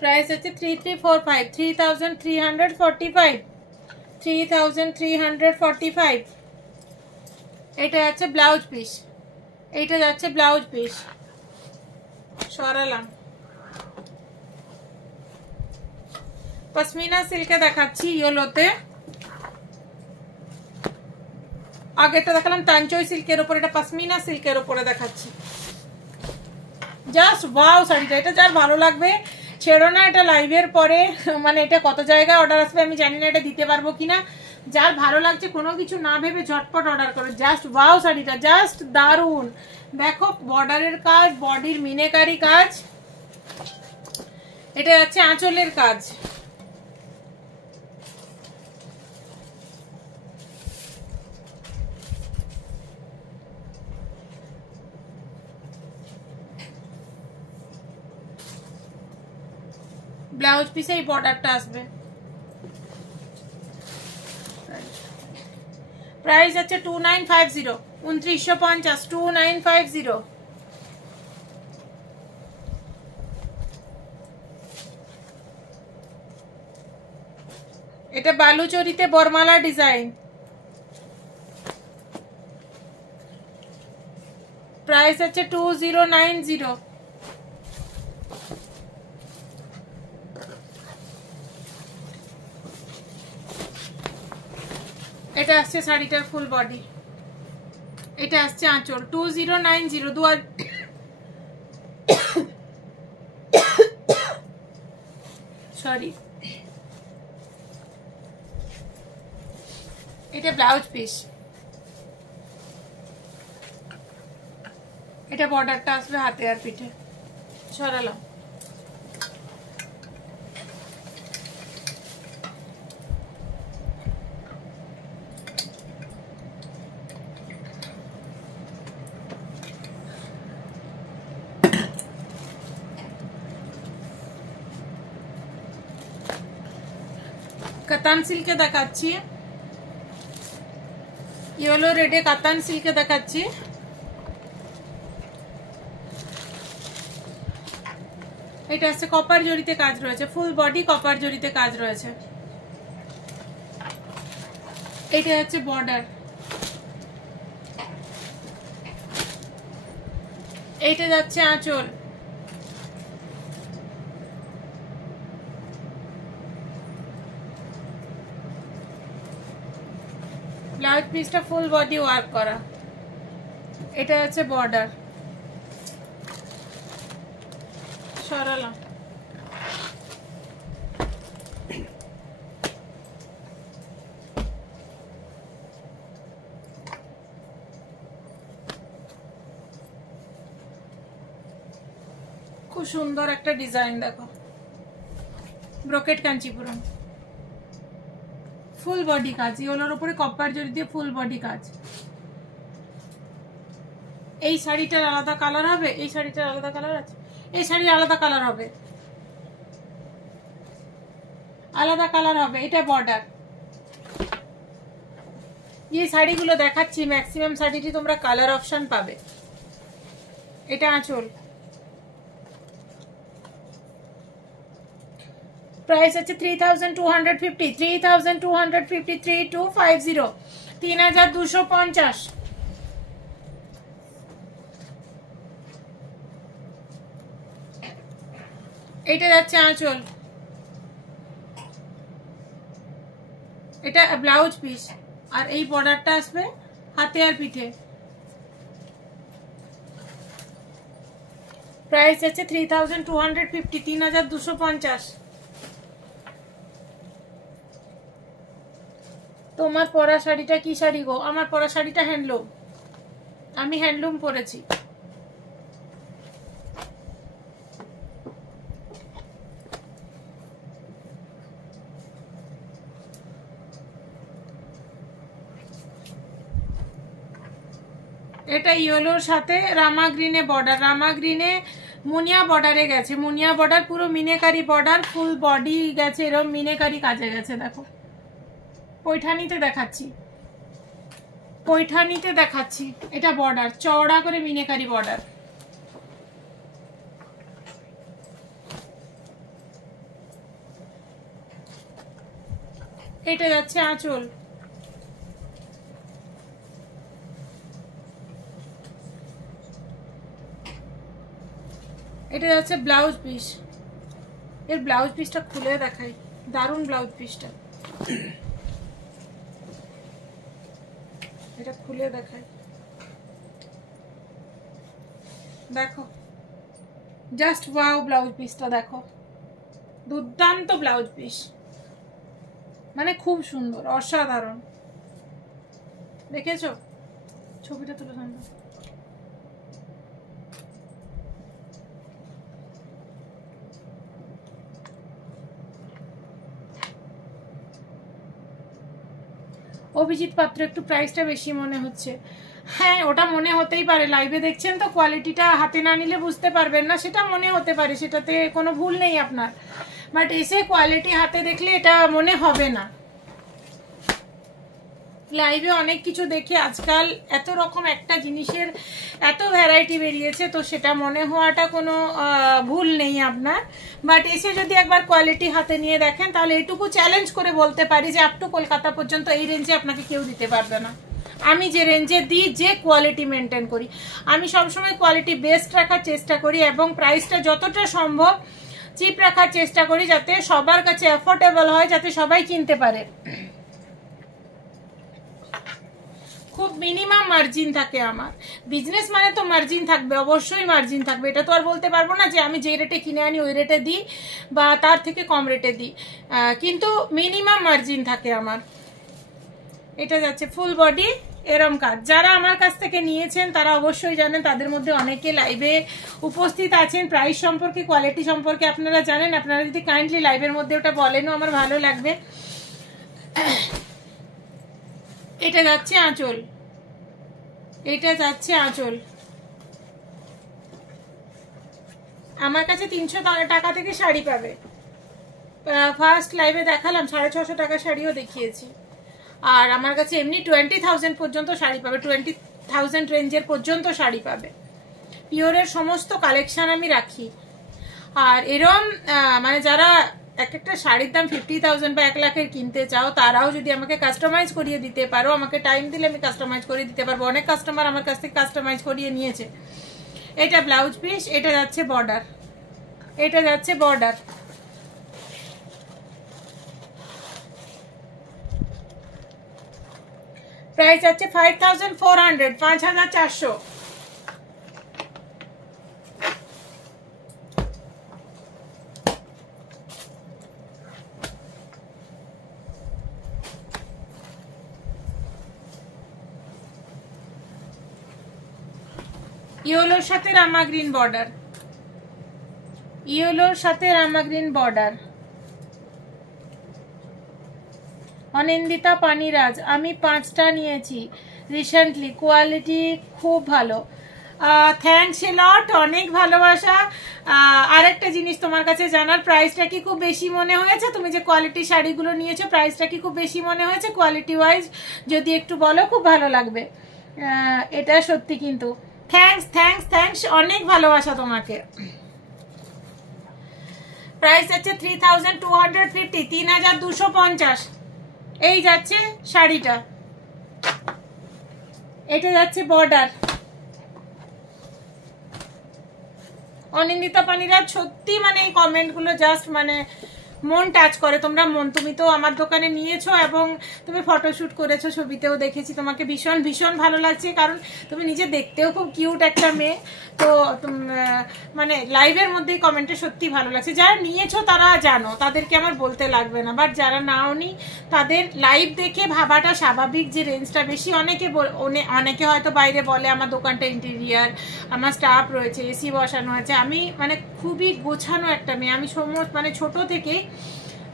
প্রাইস হচ্ছে 3345, 3345, 3345। এটা যাচ্ছে ব্লাউজ পিস, এইটা যাচ্ছে ব্লাউজ পিস। সরালাম। পশমিনা সিল্কে দেখাচ্ছি ইয়েলোতে, আগেটা দেখালাম তানচই সিল্কের উপর, এটা পশমিনা সিল্কের উপরে দেখাচ্ছি। জাস্ট ওয়াও শাড়িটা, এটা যার ভালো লাগবে ছেড়ো না, এটা লাইভের পরে, মানে এটা কত জায়গায় অর্ডার আসবে আমি জানি না, এটা দিতে পারবো কিনা। যার ভালো লাগছে কোনো কিছু না ভেবে ঝটপট অর্ডার করো। জাস্ট ওয়াও শাড়িটা, জাস্ট দারুন। দেখো বর্ডারের কাজ, বডির মিনেকারি কাজ, এটা যাচ্ছে আঁচলের কাজ। ব্লাউজ পিসে এই বর্ডারটা আসবে। প্রাইস আছে 2950, 2950, 2950। এটা বালুচরিতে বরমালা ডিজাইন। প্রাইস আছে 2090। এটা আসছে শাড়িটার ফুল বডি, এটা আসছে আঁচল 2090। সরি, এটা ব্লাউজ পিস, এটা বর্ডারটা আসবে হাতে আর পিঠে। সরালাম। কাতান সিল্কে দেখাচ্ছি, ইয়েলো রেডে কাতান সিল্কে দেখাচ্ছি। এটা আছে কপার জরিতে কাজ রয়েছে, ফুল বডি কপার জরিতে কাজ রয়েছে। এটা হচ্ছে বর্ডার, এইটা যাচ্ছে আঁচল, ব্লাউজ পিসটা ফুল বডি ওয়ার্ক করা, এটা হচ্ছে বর্ডার। সরালাম, খুব সুন্দর একটা ডিজাইন দেখো, ব্রোকেট কাঞ্চিপুরম, ফুল বডি কাজ, ইয়েলোর উপরে কপার জরি দিয়ে ফুল বডি কাজ। এই শাড়িটার আলাদা কালার হবে, এই শাড়িটার আলাদা কালার আছে, এই শাড়ির আলাদা কালার হবে, আলাদা কালার হবে। এটা বর্ডার। এই শাড়িগুলো দেখাচ্ছি ম্যাক্সিমাম শাড়িটি তোমরা কালার অপশন পাবে। এটা আঁচল, প্রাইস আছে 3250, 3250, 3250, 3250। এটা যাচ্ছে আঁচল, এটা ব্লাউজ পিস, আর এই বর্ডারটা আসবে হাতে আর পিঠে। প্রাইস আছে 3250, 3250। তোমার পরা শাড়িটা কি শাড়ি গো? আমার পরা শাড়িটা হ্যান্ডলুম, আমি হ্যান্ডলুম পরেছি। এটা ইয়েলোর সাথে রামা গ্রিনে বর্ডার, রামা গ্রিনে মুনিয়া বর্ডারে গেছে, মুনিয়া বর্ডার পুরো মিনেকারি বর্ডার, ফুল বডি গেছে এরকম মিনেকারি কাজে গেছে। দেখো পৈঠানিতে দেখাচ্ছি, পৈঠানিতে দেখাচ্ছি। এটা বর্ডার চওড়া করে মিনেকারি বর্ডার। এটা যাচ্ছে আঁচল, এটা যাচ্ছে ব্লাউজ পিস। এর ব্লাউজ পিসটা খুলে দেখাই, দারুণ ব্লাউজ পিসটা, এটা খুলে দেখাই। দেখো জাস্ট ওয়াও, ব্লাউজ পিসটা দেখো, দুর্দান্ত ব্লাউজ পিস, মানে খুব সুন্দর, অসাধারণ। দেখেছো? ছবিটা তুলে ধরো। অভিজিৎ পাত্র একটু প্রাইসটা বেশি মনে হচ্ছে। হ্যাঁ ওটা মনে হতেই পারে, লাইভে দেখছেন তো কোয়ালিটিটা হাতে না নিলে বুঝতে পারবেন না, সেটা মনে হতে পারে, সেটাতে কোনো ভুল নেই আপনার, বাট এসে কোয়ালিটি হাতে দেখলে এটা মনে হবে না। লাইভে অনেক কিছু দেখে আজকাল এত রকম একটা জিনিসের এত ভ্যারাইটি বেরিয়েছে, তো সেটা মনে হওয়াটা কোনো ভুল নেই আপনার, বাট এসে যদি একবার কোয়ালিটি হাতে নিয়ে দেখেন তাহলে এইটুকু চ্যালেঞ্জ করে বলতে পারি যে আপ টু কলকাতা পর্যন্ত এই রেঞ্জে আপনাকে কেউ দিতে পারবে না। আমি যে রেঞ্জে দিই, যে কোয়ালিটি মেনটেন করি, আমি সবসময় কোয়ালিটি বেস্ট রাখার চেষ্টা করি এবং প্রাইসটা যতটা সম্ভব চিপ রাখার চেষ্টা করি, যাতে সবার কাছে অ্যাফোর্ডেবল হয়, যাতে সবাই কিনতে পারে। খুব মিনিমাম মার্জিন থাকে আমার, বিজনেস মানে তো মার্জিন থাকবে, অবশ্যই মার্জিন থাকবে। এটা তো আর বলতে পারবো না যে আমি যে রেটে কিনে আনি ওই রেটে দিই বা তার থেকে কম রেটে দিই, কিন্তু মিনিমাম মার্জিন থাকে আমার। এটা যাচ্ছে ফুল বডি এরম কাজ। যারা আমার কাছ থেকে নিয়েছেন তারা অবশ্যই জানেন, তাদের মধ্যে অনেকে লাইভে উপস্থিত আছেন, প্রাইস সম্পর্কে কোয়ালিটি সম্পর্কে আপনারা জানেন। আপনারা যদি কাইন্ডলি লাইভের মধ্যে ওটা বলেনও আমার ভালো লাগবে। এটা যাচ্ছে আঁচল, এটা যাচ্ছে আঁচল। আমার কাছে 300 টাকা থেকে শাড়ি পাবে। ফার্স্ট লাইভে দেখালাম 650 টাকা শাড়িও দেখিয়েছি, আর আমার কাছে এমনি 20,000 পর্যন্ত শাড়ি পাবে, 20,000 রেঞ্জের পর্যন্ত শাড়ি পাবে। পিওরের সমস্ত কালেকশন আমি রাখি। আর এরম মানে যারা একটা শাড়ির দাম 50,000 বা 1 লাখের কিনতে চাও, তারাও যদি আমাকে কাস্টমাইজ করিয়ে দিতে পারো, আমাকে টাইম দিলে আমি কাস্টমাইজ করিয়ে দিতে পারবো। অনেক কাস্টমার আমার কাছ থেকে কাস্টমাইজ করিয়ে নিয়েছে। এটা ব্লাউজ পিস, এটা যাচ্ছে বর্ডার, এটা যাচ্ছে বর্ডার। প্রাইস আছে 5400, 5400। ইয়েলোর সাথে রামা গ্রিন বর্ডার, ইয়েলোর সাথে রামা গ্রিন বর্ডার। অনিন্দিতা পানিরাজ, আমি 5টা নিয়েছি রিসেন্টলি, কোয়ালিটি খুব ভালো। থ্যাঙ্কস এ লট, অনেক ভালোবাসা। আরেকটা জিনিস তোমার কাছে জানার, প্রাইসটা কি খুব বেশি মনে হয়েছে? তুমি যে কোয়ালিটি শাড়িগুলো নিয়েছো, প্রাইসটা কি খুব বেশি মনে হয়েছে? কোয়ালিটি ওয়াইজ যদি একটু বলো খুব ভালো লাগবে। এটা সত্যি কিন্তু। থ্যাঙ্কস থ্যাঙ্কস থ্যাঙ্কস, অনেক ভালোবাসা তোমাকে। প্রাইস আছে 3250, 3250। এই যাচ্ছে শাড়িটা, এটা যাচ্ছে বর্ডার। অনিন্দিতা পানিরাজ, সত্যি মানে এই কমেন্টগুলো জাস্ট মানে মন টাচ করে। তোমরা তুমি তো আমার দোকানে নিয়েছো এবং তুমি ফটোশুট করেছো, ছবিতেও দেখেছি তোমাকে, ভীষণ ভীষণ ভালো লাগছে। কারণ তুমি নিজে দেখতেও খুব কিউট একটা মেয়ে, তো মানে লাইভের মধ্যেই কমেন্টে সত্যি ভালো লাগছে। যারা নিয়েছো তারা জানো, তাদেরকে আমার বলতে লাগবে না, বাট যারা নাওনি তাদের লাইভ দেখে ভাবাটা স্বাভাবিক যে রেঞ্জটা বেশি। অনেকে হয়তো বাইরে বলে আমার দোকানটা ইন্টেরিয়ার, আমার স্টাফ রয়েছে, এসি বসানো আছে। আমি মানে খুবই গোছানো একটা মেয়ে। আমি মানে ছোট থেকে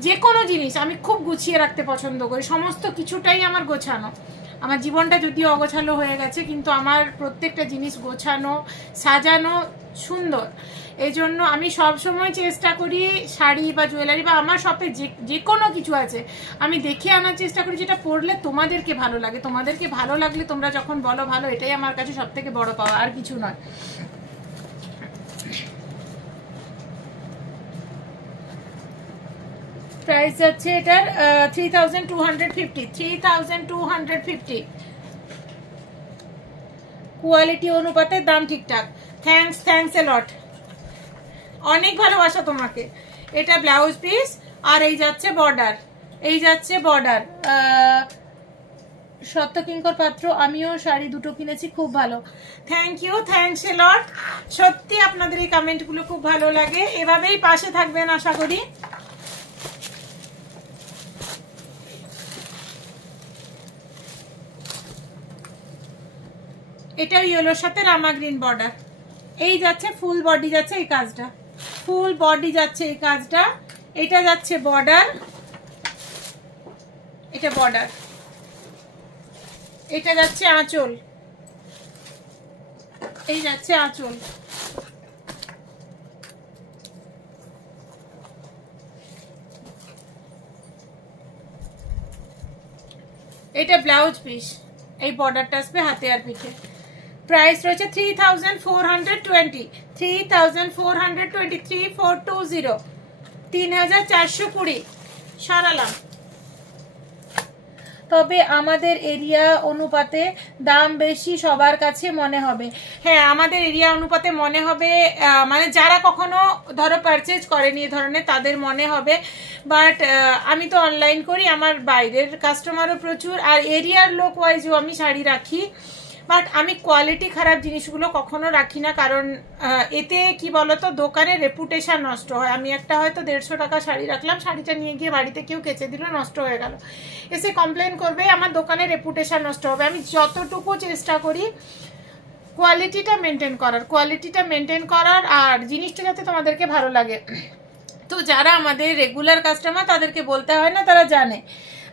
যে কোনো জিনিস আমি খুব গুছিয়ে রাখতে পছন্দ করি, সমস্ত কিছুটাই আমার গোছানো। আমার জীবনটা যদিও অগোছালো হয়ে গেছে, কিন্তু আমার প্রত্যেকটা জিনিস গোছানো, সাজানো, সুন্দর। এই জন্য আমি সবসময় চেষ্টা করি শাড়ি বা জুয়েলারি বা আমার শপে যে কোনো কিছু আছে আমি দেখে আনার চেষ্টা করি যেটা পরলে তোমাদেরকে ভালো লাগে। তোমাদেরকে ভালো লাগলে তোমরা যখন বলো ভালো, এটাই আমার কাছে সব থেকে বড় পাওয়া, আর কিছু নয়। প্রাইস আছে এটার 3250, 3250। কোয়ালিটি অনুপাতে দাম ঠিকঠাক। থ্যাঙ্কস থ্যাঙ্কস এ লট, অনেক ভালোবাসা তোমাকে। এটা ব্লাউজ পিস, আর এই যাচ্ছে বর্ডার, এই যাচ্ছে বর্ডার। সত্যকিঙ্কর পাত্র, আমিও শাড়ি দুটো কিনেছি, খুব ভালো। থ্যাংক ইউ, থ্যাঙ্কস এ লট। সত্যি আপনাদের এই কমেন্টগুলো খুব ভালো লাগে, এভাবেই পাশে থাকবেন আশা করি। এটাও ইয়েলোর সাথে রামা গ্রিন বর্ডার। এই যাচ্ছে ফুল বডি, যাচ্ছে এই কাজটা, ফুল বডি যাচ্ছে এই কাজটা। এটা যাচ্ছে বর্ডার, এটা বর্ডার। এটা যাচ্ছে আঁচল, এই যাচ্ছে আঁচল। এটা ব্লাউজ পিস, এই বর্ডারটা আসবে হাতে আর পিঠে। প্রাইস রয়েছে 3420, 3420, 3420, 3420 সারালাম। তবে আমাদের এরিয়া অনুপাতে দাম বেশি সবার কাছে মনে হবে। হ্যাঁ, আমাদের এরিয়া অনুপাতে মনে হবে, মানে যারা কখনো ধরো পারচেজ করেনি এ ধরনের তাদের মনে হবে। বাট আমি তো অনলাইন করি, আমার বাইরের কাস্টমারও প্রচুর, আর এরিয়ার লোক ওয়াইজও আমি শাড়ি রাখি। বাট আমি কোয়ালিটি খারাপ জিনিসগুলো কখনো রাখি না, কারণ এতে কি বলতো দোকানের রেপুটেশন নষ্ট হয়। আমি একটা হয়তো 150 টাকা শাড়ি রাখলাম, শাড়িটা নিয়ে গিয়ে বাড়িতে কেউ কেচে দিল, নষ্ট হয়ে গেল, এসে কমপ্লেন করবে, আমার দোকানের রেপুটেশন নষ্ট হবে। আমি যতটুকু চেষ্টা করি কোয়ালিটিটা মেনটেন করার, আর জিনিসটা যাতে তোমাদেরকে ভালো লাগে। তো যারা আমাদের রেগুলার কাস্টমার তাদেরকে বলতে হয় না, তারা জানে।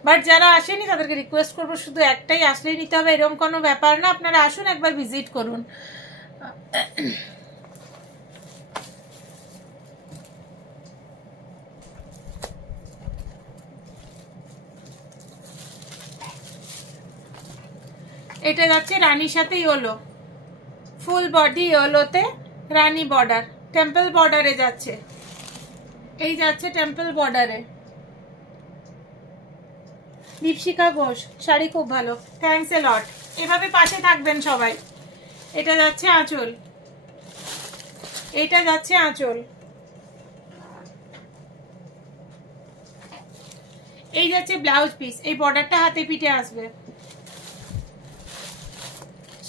বাট যারা আসেনি তাদেরকে রিকোয়েস্ট করবো শুধু একটাই, আসলেই নিতে হবে এরকম কোনো ব্যাপার না। আপনারা আসুন, একবার ভিজিট করুন। এটা যাচ্ছে রানীর সাথে ইয়েলো, ফুল বডি ইয়েলোতে রানী বর্ডার, টেম্পল বর্ডারে যাচ্ছে। এই যাচ্ছে টেম্পল বর্ডারে। দীপশিখা ঘোষ, শাড়ি খুব ভালো, থ্যাঙ্কস এ লট। এভাবে পাশে থাকবেন সবাই। এটা যাচ্ছে আঁচল, এটা যাচ্ছে আঁচল, এই যাচ্ছে ব্লাউজ পিস। এই বর্ডারটা হাতে পিঠে আসবে।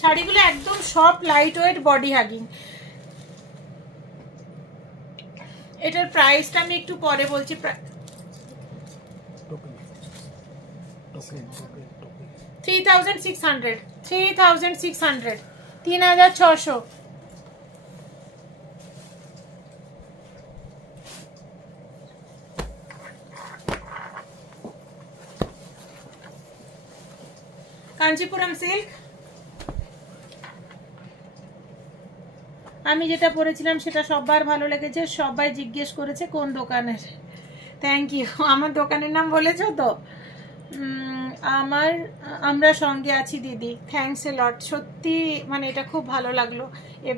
শাড়িগুলো একদম soft light weight body hugging. এটার প্রাইসটা আমি একটু পরে বলছি। 3600, 3600, কাঞ্চিপুরম সিল্ক। আমি যেটা পরেছিলাম সেটা সবার ভালো লেগেছে, সবাই জিজ্ঞেস করেছে কোন দোকানের। Thank you. আমার দোকানের নাম বলেছো তো? আমরা সঙ্গে আছি দিদি, থ্যাঙ্কস এ লট। সত্যি মানে এটা খুব ভালো লাগলো।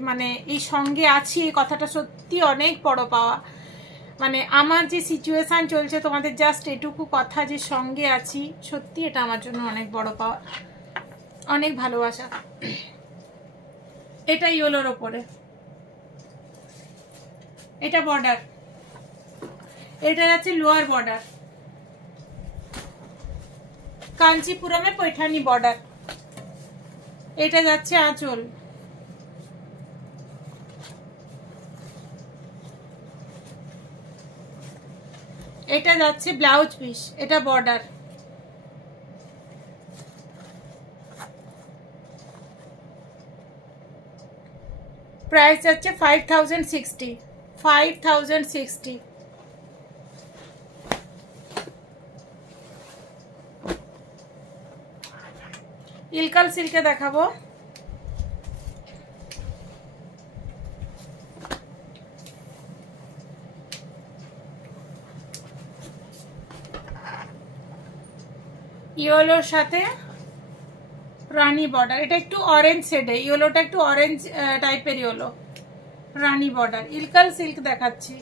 মানে এই সঙ্গে আছি এই কথাটা সত্যি অনেক বড় পাওয়া। মানে আমার যে সিচুয়েশন চলছে, তোমাদের জাস্ট এটুকু কথা যে সঙ্গে আছি, সত্যি এটা আমার জন্য অনেক বড় পাওয়া, অনেক ভালোবাসা। এটা ইয়েলোর ওপরে, এটা বর্ডার, এটা যাচ্ছে লোয়ার বর্ডার, কাঞ্চিপুরমে পৈঠানি বর্ডার। এটা যাচ্ছে আঁচল, এটা যাচ্ছে ব্লাউজ পিস, এটা বর্ডার। প্রাইস যাচ্ছে 5060, 5060। ইলকাল সিল্কে দেখাবো। ইয়েলোর সাথে রানী বর্ডার। এটা একটু অরেঞ্জ শেডে, ইয়েলোটা একটু অরেঞ্জ টাইপের ইয়েলো, রানী বর্ডার। ইলকাল সিল্ক দেখাচ্ছি।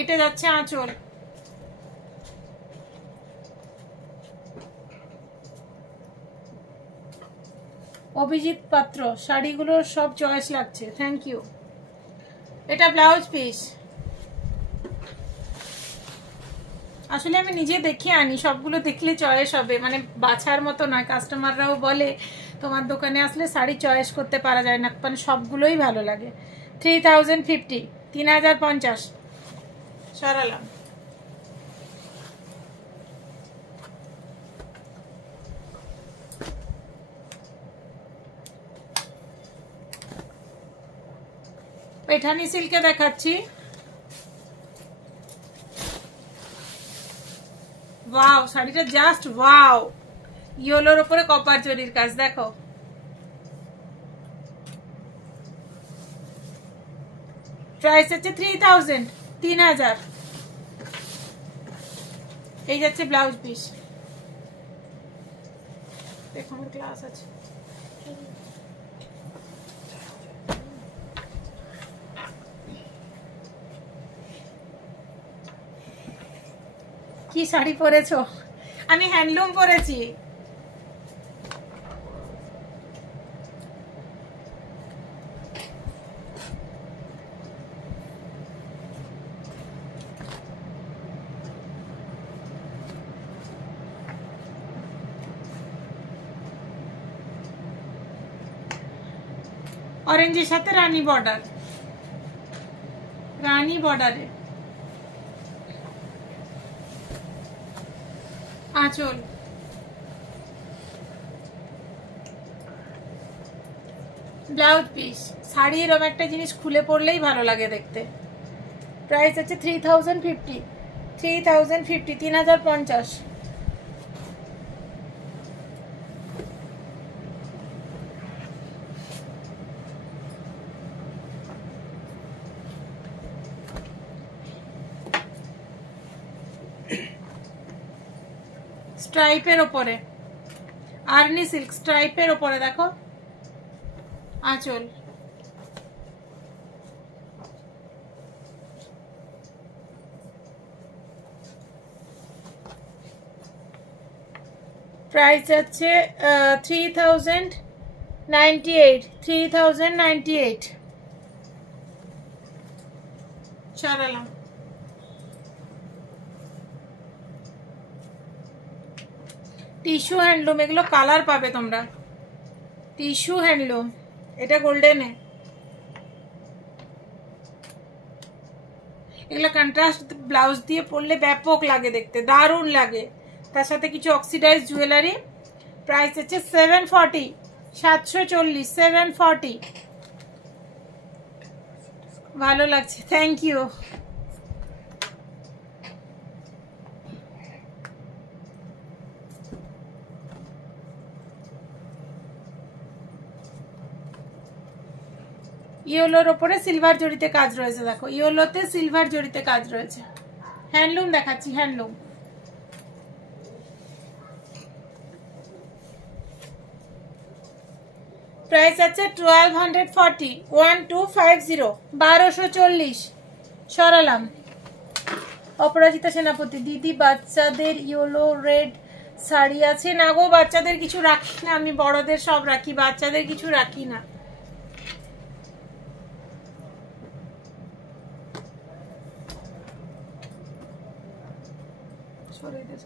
এটা যাচ্ছে আঁচল, অভিজিৎ পাত্র। শাড়িগুলোর সব চয়েস লাগছে, থ্যাংক ইউ। এটা ব্লাউজ পিস। আসলে আমি নিজে দেখে আনি, সবগুলো দেখলে চয়েস হবে, মানে বাছার মতো নয়। কাস্টমাররাও বলে তোমার দোকানে আসলে শাড়ি চয়েস করতে পারা যায় না, মানে সবগুলোই ভালো লাগে। 3050, 3050 সরালাম। পেঠানি সিল্কে দেখাচ্ছি। ওয়াও, শাড়িটা জাস্ট ওয়াও। ইয়েলোর উপরে কপার জরির কাজ দেখো। প্রাইস হচ্ছে 3000, 3000। এই যাচ্ছে ব্লাউজ পিস। দেখো আমার ক্লাস আছে। কি শাড়ি পরেছো? আমি হ্যান্ডলুম পরেছি। অরেঞ্জের সাথে রানী বর্ডার, রানী বর্ডারে আঁচল। Blouse piece. শাড়ি এরকম একটা জিনিস খুলে পরলেই ভালো লাগে দেখতে। প্রাইস হচ্ছে 3050, 3050, 3050। স্ট্রাইপের ওপরে, আর্নি সিল্ক স্ট্রাইপের ওপরে দেখো আঁচল। প্রাইস যাচ্ছে 3098 3098 সরালাম। টিস্যু হ্যান্ডলুম, এগুলো কালার পাবে তোমরা, টিস্যু হ্যান্ডলুম। এটা গোল্ডেনে, এগুলো কন্ট্রাস্ট ব্লাউজ দিয়ে পরলে ব্যাপক লাগে দেখতে, দারুণ লাগে। তার সাথে কিছু অক্সিডাইজ জুয়েলারি। প্রাইস হচ্ছে 740 740 740। ভালো লাগছে, থ্যাংক ইউ। ইয়েলোর ওপরে সিলভার জড়িতে কাজ রয়েছে, দেখো ইয়েলোতে সিলভার জড়িতে কাজ রয়েছে। হ্যান্ডলুম দেখাচ্ছি, হ্যান্ডলুম। প্রাইস আছে 1240 1250 1240 সরালাম। অপরাজিতা সেনাপতি, দিদি বাচ্চাদের ইয়েলো রেড শাড়ি আছে না গো? বাচ্চাদের কিছু রাখি না আমি, বড়দের সব রাখি, বাচ্চাদের কিছু রাখি না। সরি দিস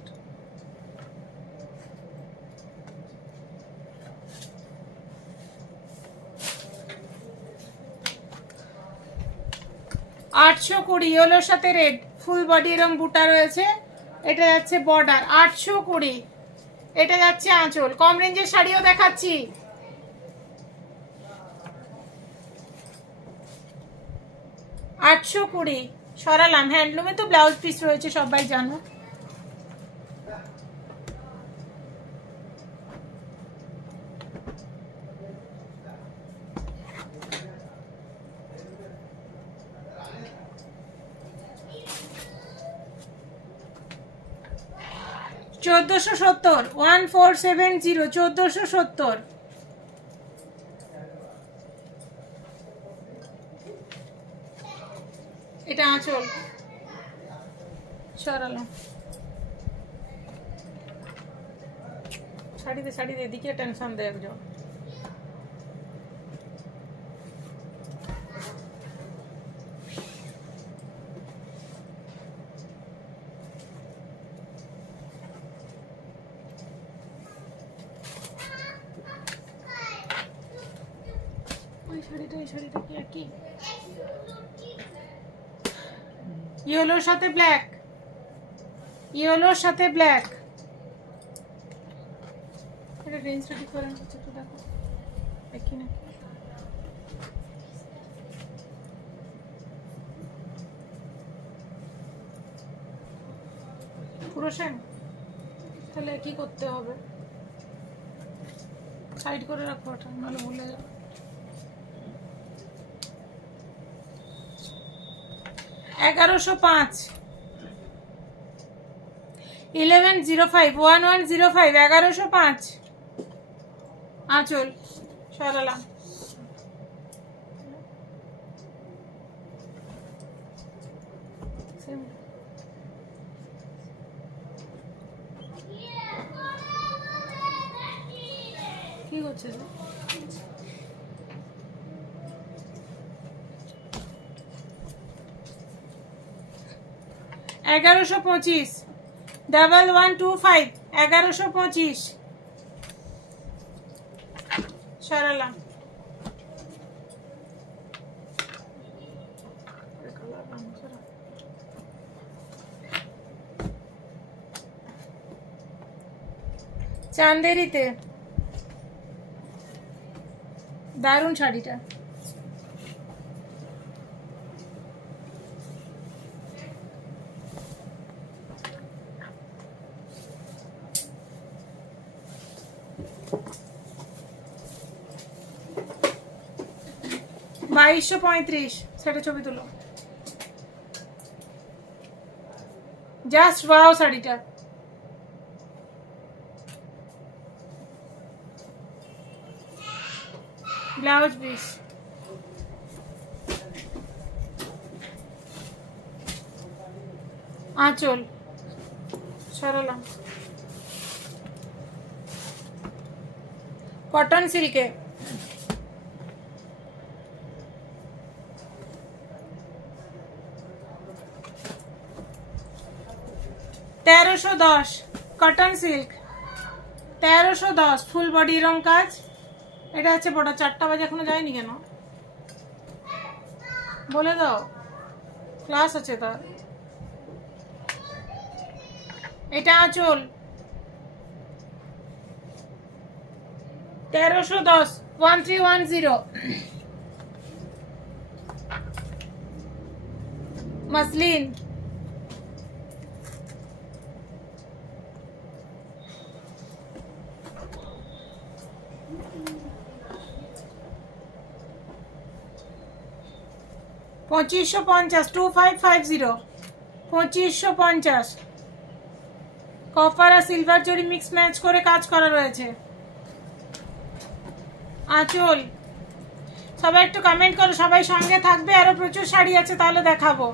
820 ইয়েলোর সাথে রেড, ফুল বডি এরকম বুটা রয়েছে। এটা যাচ্ছে বর্ডার 820। এটা যাচ্ছে আঁচল। কম রেঞ্জের শাড়িও দেখাচ্ছি। $820 সরালাম। হ্যান্ডলুমে তো ব্লাউজ পিস রয়েছে, সবাই জানো। $1470 1470 1470। এটা আঁচল সরালাম। শাড়িতে শাড়িতে এদিকে টেনশন দেয় একজন। শাড়িটা কি একই? ইয়েলোর সাথে ব্ল্যাক, ইয়েলোর সাথে ব্ল্যাক। এটা রেঞ্জটা ডিফারেন্স হচ্ছে, একটু দেখো একই নাকি। পুরো সেম, তাহলে কি করতে হবে? সাইড করে রাখো ওটা, নাহলে ভুলে যাবে। $1105 1105 1105 $1105 আঁচল সরালাম। কি হচ্ছে? $1125 1125 $1125 সরালাম। চান্দেরিতে দারুণ শাড়িটা। $2235 সেটা ছবি তুলো। জাস্ট ওয়াও শাড়িটা। ব্লাউজ পিস আঁচল সরালাম। কটন সিল্কে। $1310 কটন সিল্ক, 1310 ফুল বডি রং কাজ। এটা হচ্ছে বড়। 4টা বাজে এখনো যায়নি কেন বলে দাও, ক্লাস আছে তার। এটা আঁচল, 1310 1310 মসলিন। $2550 2550 $2550 কপার আর সিলভার জরি মিক্স ম্যাচ করে কাজ করা রয়েছে। আঁচল। সবাই একটু কমেন্ট করো, সবাই সঙ্গে থাকবে, আরো প্রচুর শাড়ি আছে তাহলে দেখাবো।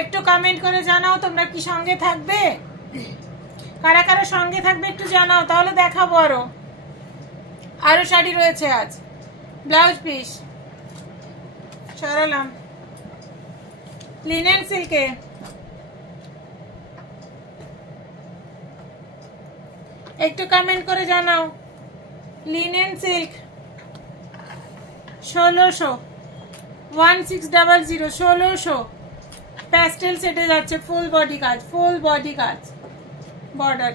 একটু কমেন্ট করে জানাও তোমরা কি সঙ্গে থাকবে, কারা কারা সঙ্গে থাকবে একটু জানাও, তাহলে দেখাবো। আরো শাড়ি রয়েছে আজ। ব্লাউজ পিস সরালাম লিনেন সিল্কে। একটু কমেন্ট করে জানাও। লিনেন সিল্ক 1600 1600 1600 প্যাস্টেল সেটে যাচ্ছে। ফুল বডি কাজ, ফুল বডি কাজ, বর্ডার।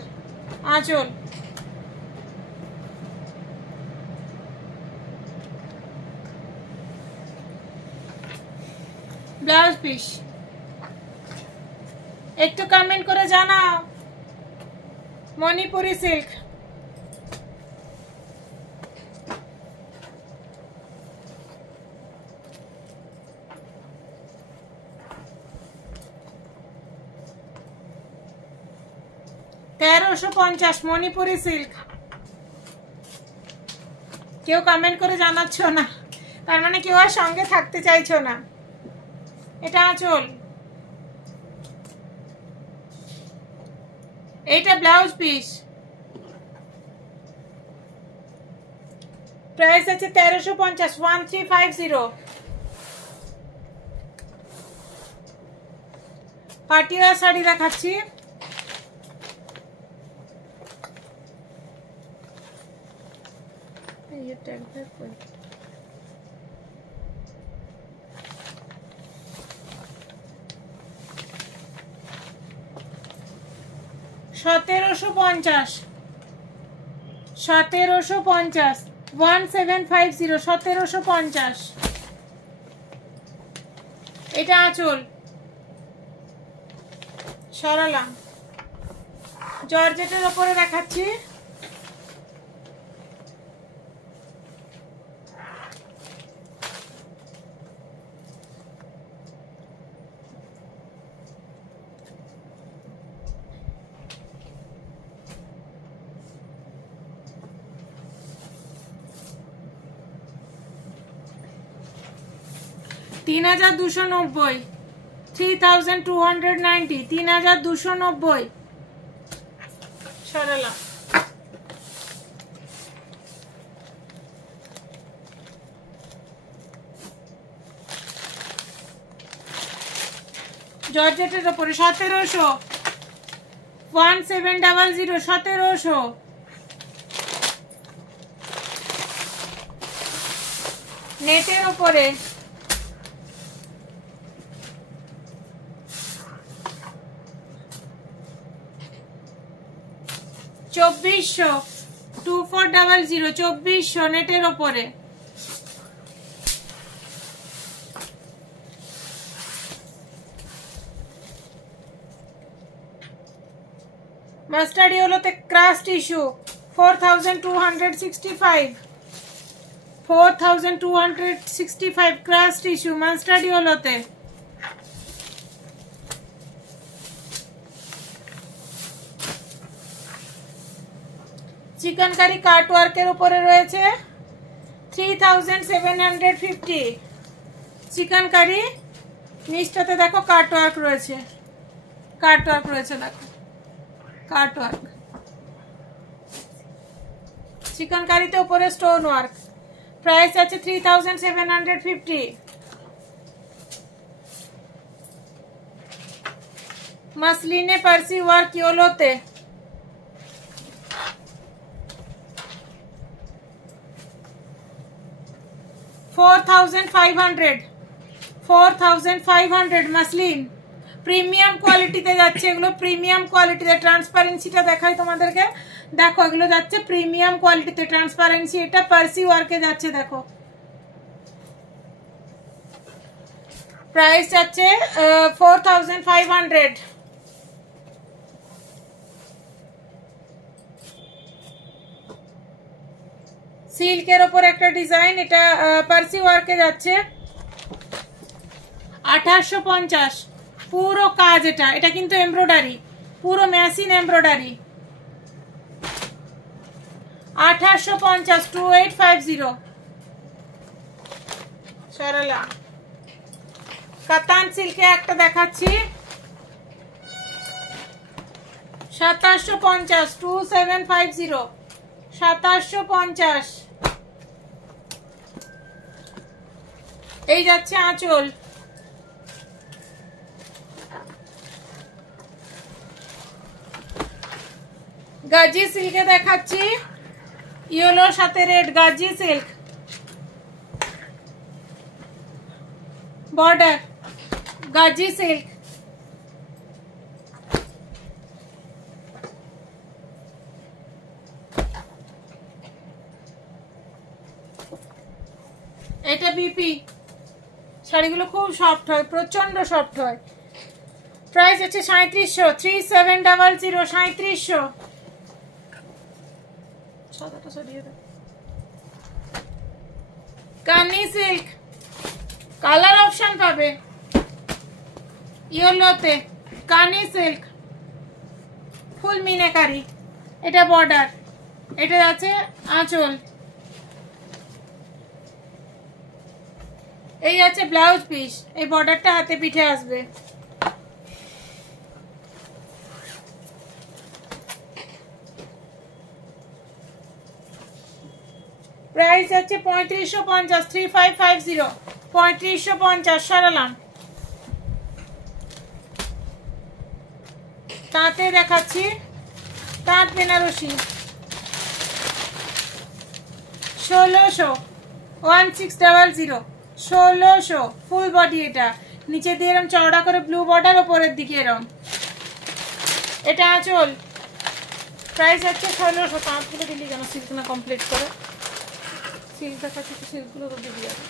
আঁচল। Blouse piece. একটু কমেন্ট করে জানাও। Manipuri silk, $1350 Manipuri silk. কেউ কমেন্ট করে জানাচ্ছ না, তার মানে কেউ আর সঙ্গে থাকতে চাইছো না। এটা আঁচল। এইটা ব্লাউজ পিস। প্রাইস আছে 1350 1350। পাটিয়ালা শাড়ি দেখাচ্ছি। ये टैग है कोई। $1750 1750 1750। এটা আঁচল। সরালাম। জর্জেটের উপরে দেখাচ্ছি। $3290 3290 $3290। সরালাম। জর্জেটের উপরে 1700 1700 1700। নেটের উপরে $2400 2400 2400 নেটের উপরে। মাস্টার্ড ইয়েলোতে crush tissue 4265 4265 crush tissue mustard ইয়েলোতে। চিকেন কারি কাট ওয়ার্কের উপরে রয়েছে 3750। চিকেন কারি নিচটাতে দেখো কাট ওয়ার্ক রয়েছে, কাট ওয়ার্ক রয়েছে, দেখো কাট ওয়ার্ক চিকনকারিতে উপরে স্টোন ওয়ার্ক, প্রাইস আছে 3750। मसलिने पर्सी वर्क योलोते, 4500 मसलिन প্রিমিয়াম কোয়ালিটিতে যাচ্ছে। এগুলো প্রিমিয়াম কোয়ালিটিতে, ট্রান্সপারেন্সিটা দেখাই তোমাদেরকে, দেখো এগুলো যাচ্ছে প্রিমিয়াম কোয়ালিটিতে, ট্রান্সপারেন্সি, এটা পার্সি ওয়ার্কে যাচ্ছে। দেখো প্রাইস যাচ্ছে 4500। সিল্কের ওপর একটা ডিজাইন, এটা পার্সি ওয়ার্কে যাচ্ছে 1850, পুরো কাজ। এটা কিন্তু এমব্রয়ডারি, পুরো মেশিন এমব্রয়ডারি, 1850, 2850। সরলা কাতান সিল্কে একটা দেখাচ্ছি 2750, 2750, 2750। এই যাচ্ছে আঁচল, গাজি সিল্কে দেখাচ্ছি, ইয়েলোর সাথে red, Gazi silk, border, Gazi silk. এটা বিপি, শাড়িগুলো খুব সফট হয়, প্রচন্ড সফট হয়। প্রাইস আছে 3700, 3700, 3700। সাদাটা সরিয়ে দাও। কানি সিল্ক, কালার অপশন পাবে ইয়েলোতে, কানি সিল্ক, ফুল মিনাকারি, এটা বর্ডার, এটা আছে আঁচল, এই আছে ব্লাউজ পিস, এই বর্ডারটা হাতে পিঠে আসবে। প্রাইস আছে 3550, 3550, 3550। সরালাম তাঁতে দেখাচ্ছি, তাঁত বেনারসি 1600, 1600, 1600 ফুল বডি। এটা নিচে দিয়ে এরকম চওড়া করে ব্লু বর্ডার, ওপরের দিকে এরকম, এটা আঁচল। প্রাইস আছে 1600। তাঁতগুলো দিলি কেন, সিল্ক না কমপ্লিট করে, সিল্ক দেখাচ্ছি তো, সিল্কগুলো তো দিয়ে যাবে।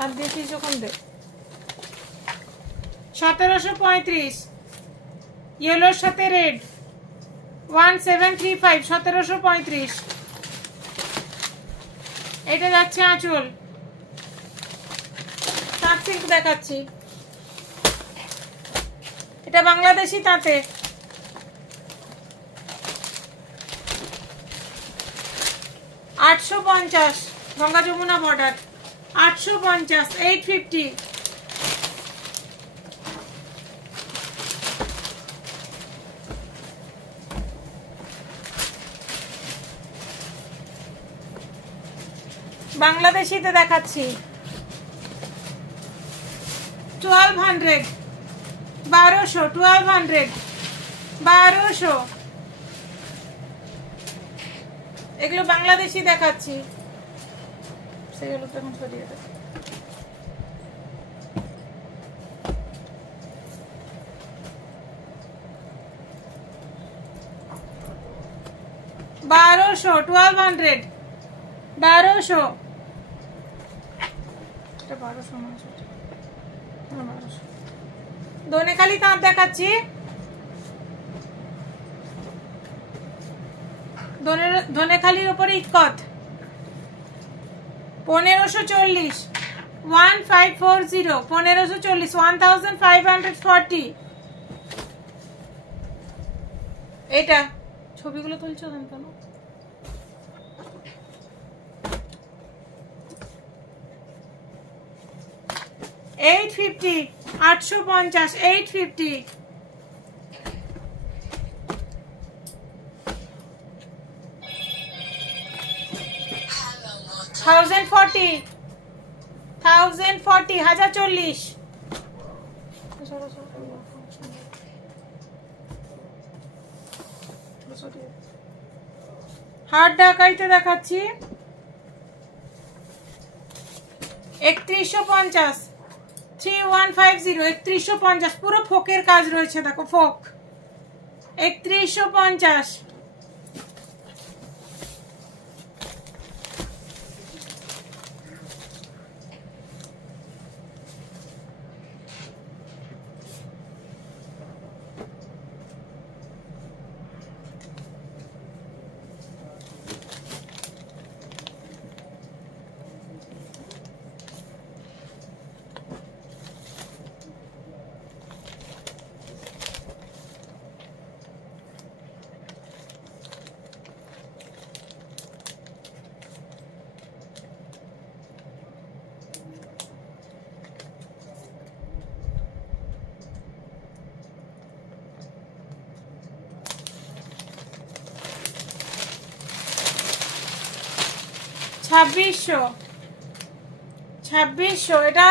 আর দিয়েছিস যখন দে। 1735, ইয়েলোর সাথে রেড, 1735, 1735। এটা যাচ্ছে আঁচল, তাঁত সিল্ক দেখাচ্ছি, এটা বাংলাদেশি তাঁতে, 850, গঙ্গা যমুনা বর্ডার, 850, 850। বাংলাদেশিতে দেখাচ্ছি 1200, 1200, 1200, 1200। এগুলো বাংলাদেশি দেখাচ্ছি, সেগুলো তো এখন সরিয়ে দেব। 1200, 1200, 1200। এটা 1200 না, 1200। দোনেখালি তাঁত দেখাচ্ছি, ধনেখালির উপরে ইক্কত 1540, 1540, 1540, 1540। এটা ছবিগুলো তুলছো কেন? 850, 850, 850। 1040 1040 হার্ড ঢাকাইতে দেখাচ্ছি 3150 3150 3150 পুরো ফোকের কাজ রয়েছে দেখো ফোক 3150 2600 এটা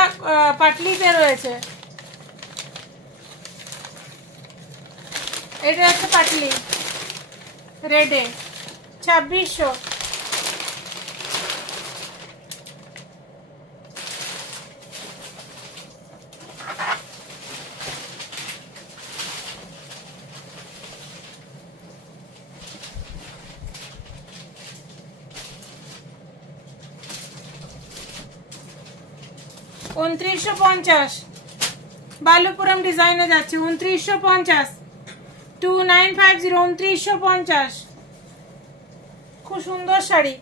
পাটলিতে রয়েছে এটা একটা পাটলি রেডে 2600 2950 বালুপুরম ডিজাইনে যাচ্ছে 2950 2950 2950 খুব সুন্দর শাড়ি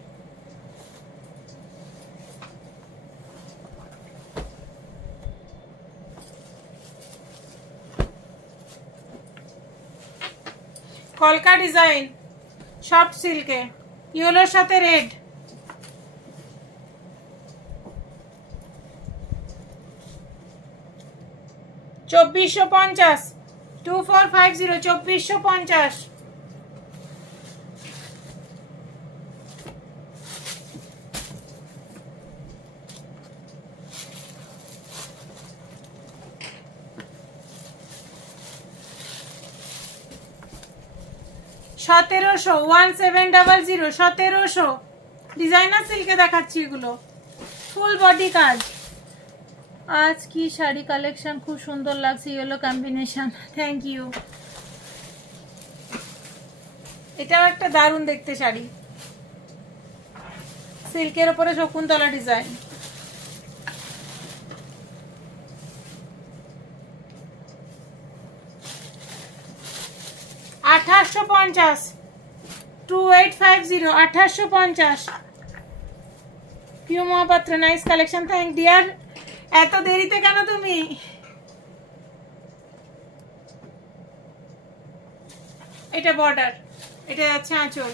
কলকা ডিজাইন সফট সিল্কে ইয়েলোর সাথে রেড 2450 2450 2450 1700 1700 1700 ডিজাইনার সিল্কে দেখাচ্ছি এগুলো ফুল বডি কাজ आज की শাড়ি কালেকশন খুব সুন্দর লাগছে ইয়েলো কম্বিনেশন থ্যাংক ইউ এটাও একটা দারুণ দেখতে শাড়ি সিল্কের উপরে Shakuntala design $1850 2850 $1850 Piu Mahapatra nice collection thank dear এত দেরিতে কেন তুমি এটা বর্ডার এটা যাচ্ছে আঁচল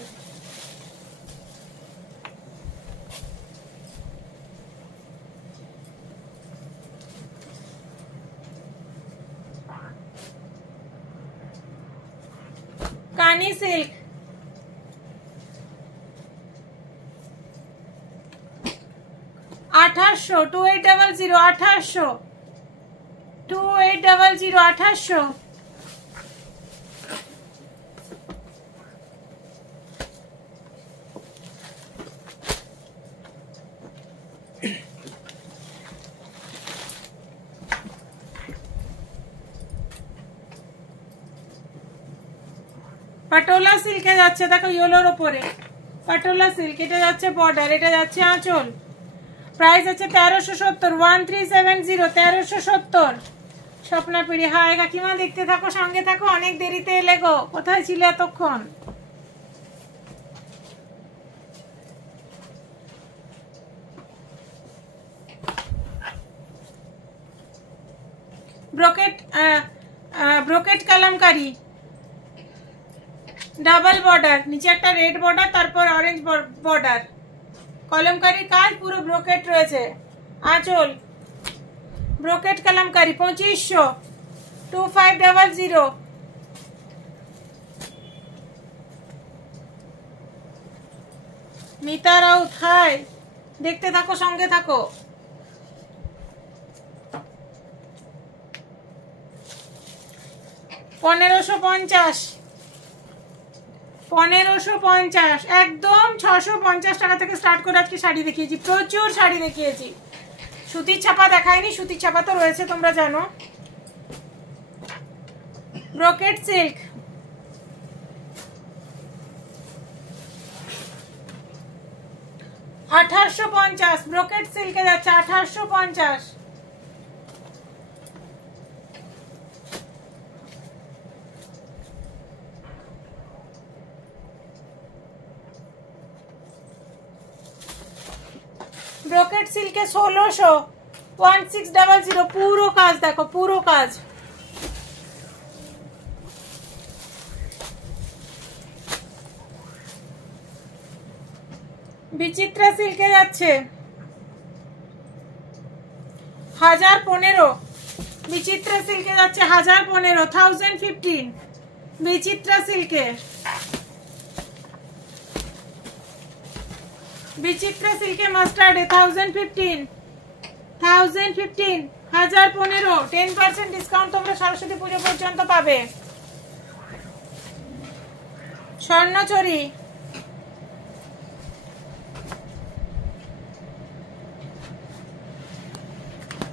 কানি সিল্ক $1800 2800 $1800 2800 $1800 পাটোলা সিল্কে যাচ্ছে দেখো ইয়েলোর উপরে পাটোলা সিল্ক এটা যাচ্ছে বর্ডার এটা যাচ্ছে আঁচল প্রাইস আছে 1370 1370 1370 স্বপ্না পিড়ি হাই কাকিমা দেখতে থাকো সঙ্গে থাকো অনেক দেরিতে এলে গো কোথায় ছিলে এতক্ষণ ব্রোকেট কালামকারী ডাবল বর্ডার নিচে একটা রেড বর্ডার তারপর অরেঞ্জ বর্ডার কলমকারী কাজ পুরো ব্রোকেট রয়েছে আঁচল ব্রোকেট কলমকারী 2500 2500 মিতা রাউত হাই দেখতে থাকো, সঙ্গে থাকো। $1550 একদম 650 টাকা থেকে স্টার্ট করে আজকে শাড়ি দেখিয়েছি, প্রচুর শাড়ি দেখিয়েছি। সুতির ছাপা দেখাইনি, সুতির ছাপা তো রয়েছে তোমরা জানো। ব্রোকেট সিল্ক, $1850, ব্রোকেট সিল্কে যাচ্ছে 1850। ব্রোকেট সিল্কে 1600, 1600, পুরো কাজ দেখো, পুরো কাজ। বিচিত্রা সিল্কে যাচ্ছে 1015, বিচিত্রা সিল্কে যাচ্ছে 1015, 1015 বিচিত্রা সিল্কে। বিচিত্রা সিল্কে মাস্টার্ডে 1015, 1015, 1015, 10% ডিসকাউন্ট তোমরা সরস্বতী পুজো পর্যন্ত পাবে। স্বর্ণচুরি,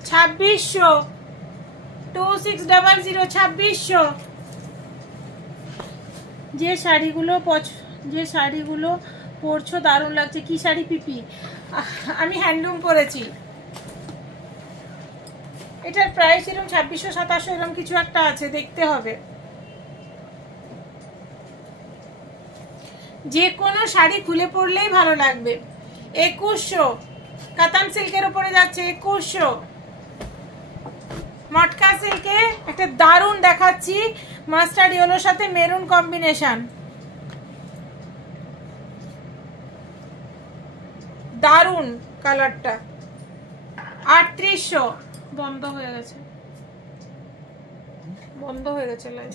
$2600, 2600, 2600। যে শাড়িগুলো পরছো দারুণ লাগছে। কি শাড়ি পিপি? আমি হ্যান্ডলুম পরেছি। এটার প্রাইস এরকম 2600-2700 এরকম কিছু একটা আছে, দেখতে হবে। যে কোনো শাড়ি খুলে পরলেই ভালো লাগবে। 2100, কাতান সিল্কের উপরে যাচ্ছে 2100। মটকা সিল্কে একটা দারুণ দেখাচ্ছি, মাস্টার্ড ইয়েলোর সাথে মেরুন কম্বিনেশন, দারুণ কালারটা। 3800, বন্ধ হয়ে গেছে লাইভ।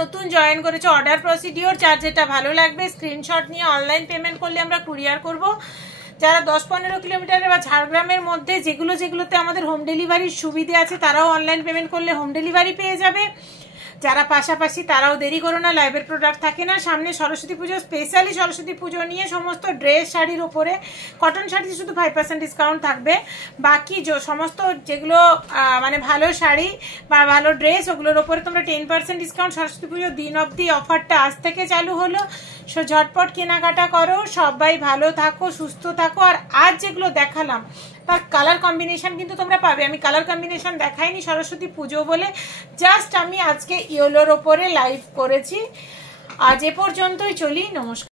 নতুন জয়েন করেছে, অর্ডার প্রসিডিওর, যার যেটা ভালো লাগবে স্ক্রিনশট নিয়ে অনলাইন পেমেন্ট করলে আমরা কুরিয়ার করব। যারা 10-15 কিলোমিটার বা ঝাড়গ্রামের মধ্যে যেগুলোতে আমাদের হোম ডেলিভারির সুবিধে আছে তারাও অনলাইন পেমেন্ট করলে হোম ডেলিভারি পেয়ে যাবে। যারা পাশাপাশি তারাও দেরি করো না, লাইভের প্রোডাক্ট থাকে না। সামনে সরস্বতী পুজো, স্পেশালি সরস্বতী পুজো নিয়ে সমস্ত ড্রেস শাড়ির ওপরে, কটন শাড়িতে শুধু 5% ডিসকাউন্ট থাকবে। বাকি সমস্ত যেগুলো মানে ভালো শাড়ি বা ভালো ড্রেস, ওগুলোর ওপরে তোমরা 10% ডিসকাউন্ট। সরস্বতী পুজোর দিন অবধি অফারটা আজ থেকে চালু হলো। ঝটপট কেনাকাটা করো, সবাই ভালো থাকো, সুস্থ থাকো। আর আজ যেগুলো দেখালাম তার কালার কম্বিনেশন কিন্তু তোমরা পাবে। আমি কালার কম্বিনেশন দেখাইনি সরস্বতী পুজো বলে, জাস্ট আমি আজকে ইয়েলোর ওপরে লাইভ করেছি। আজ এ পর্যন্তই, চলি, নমস্কার।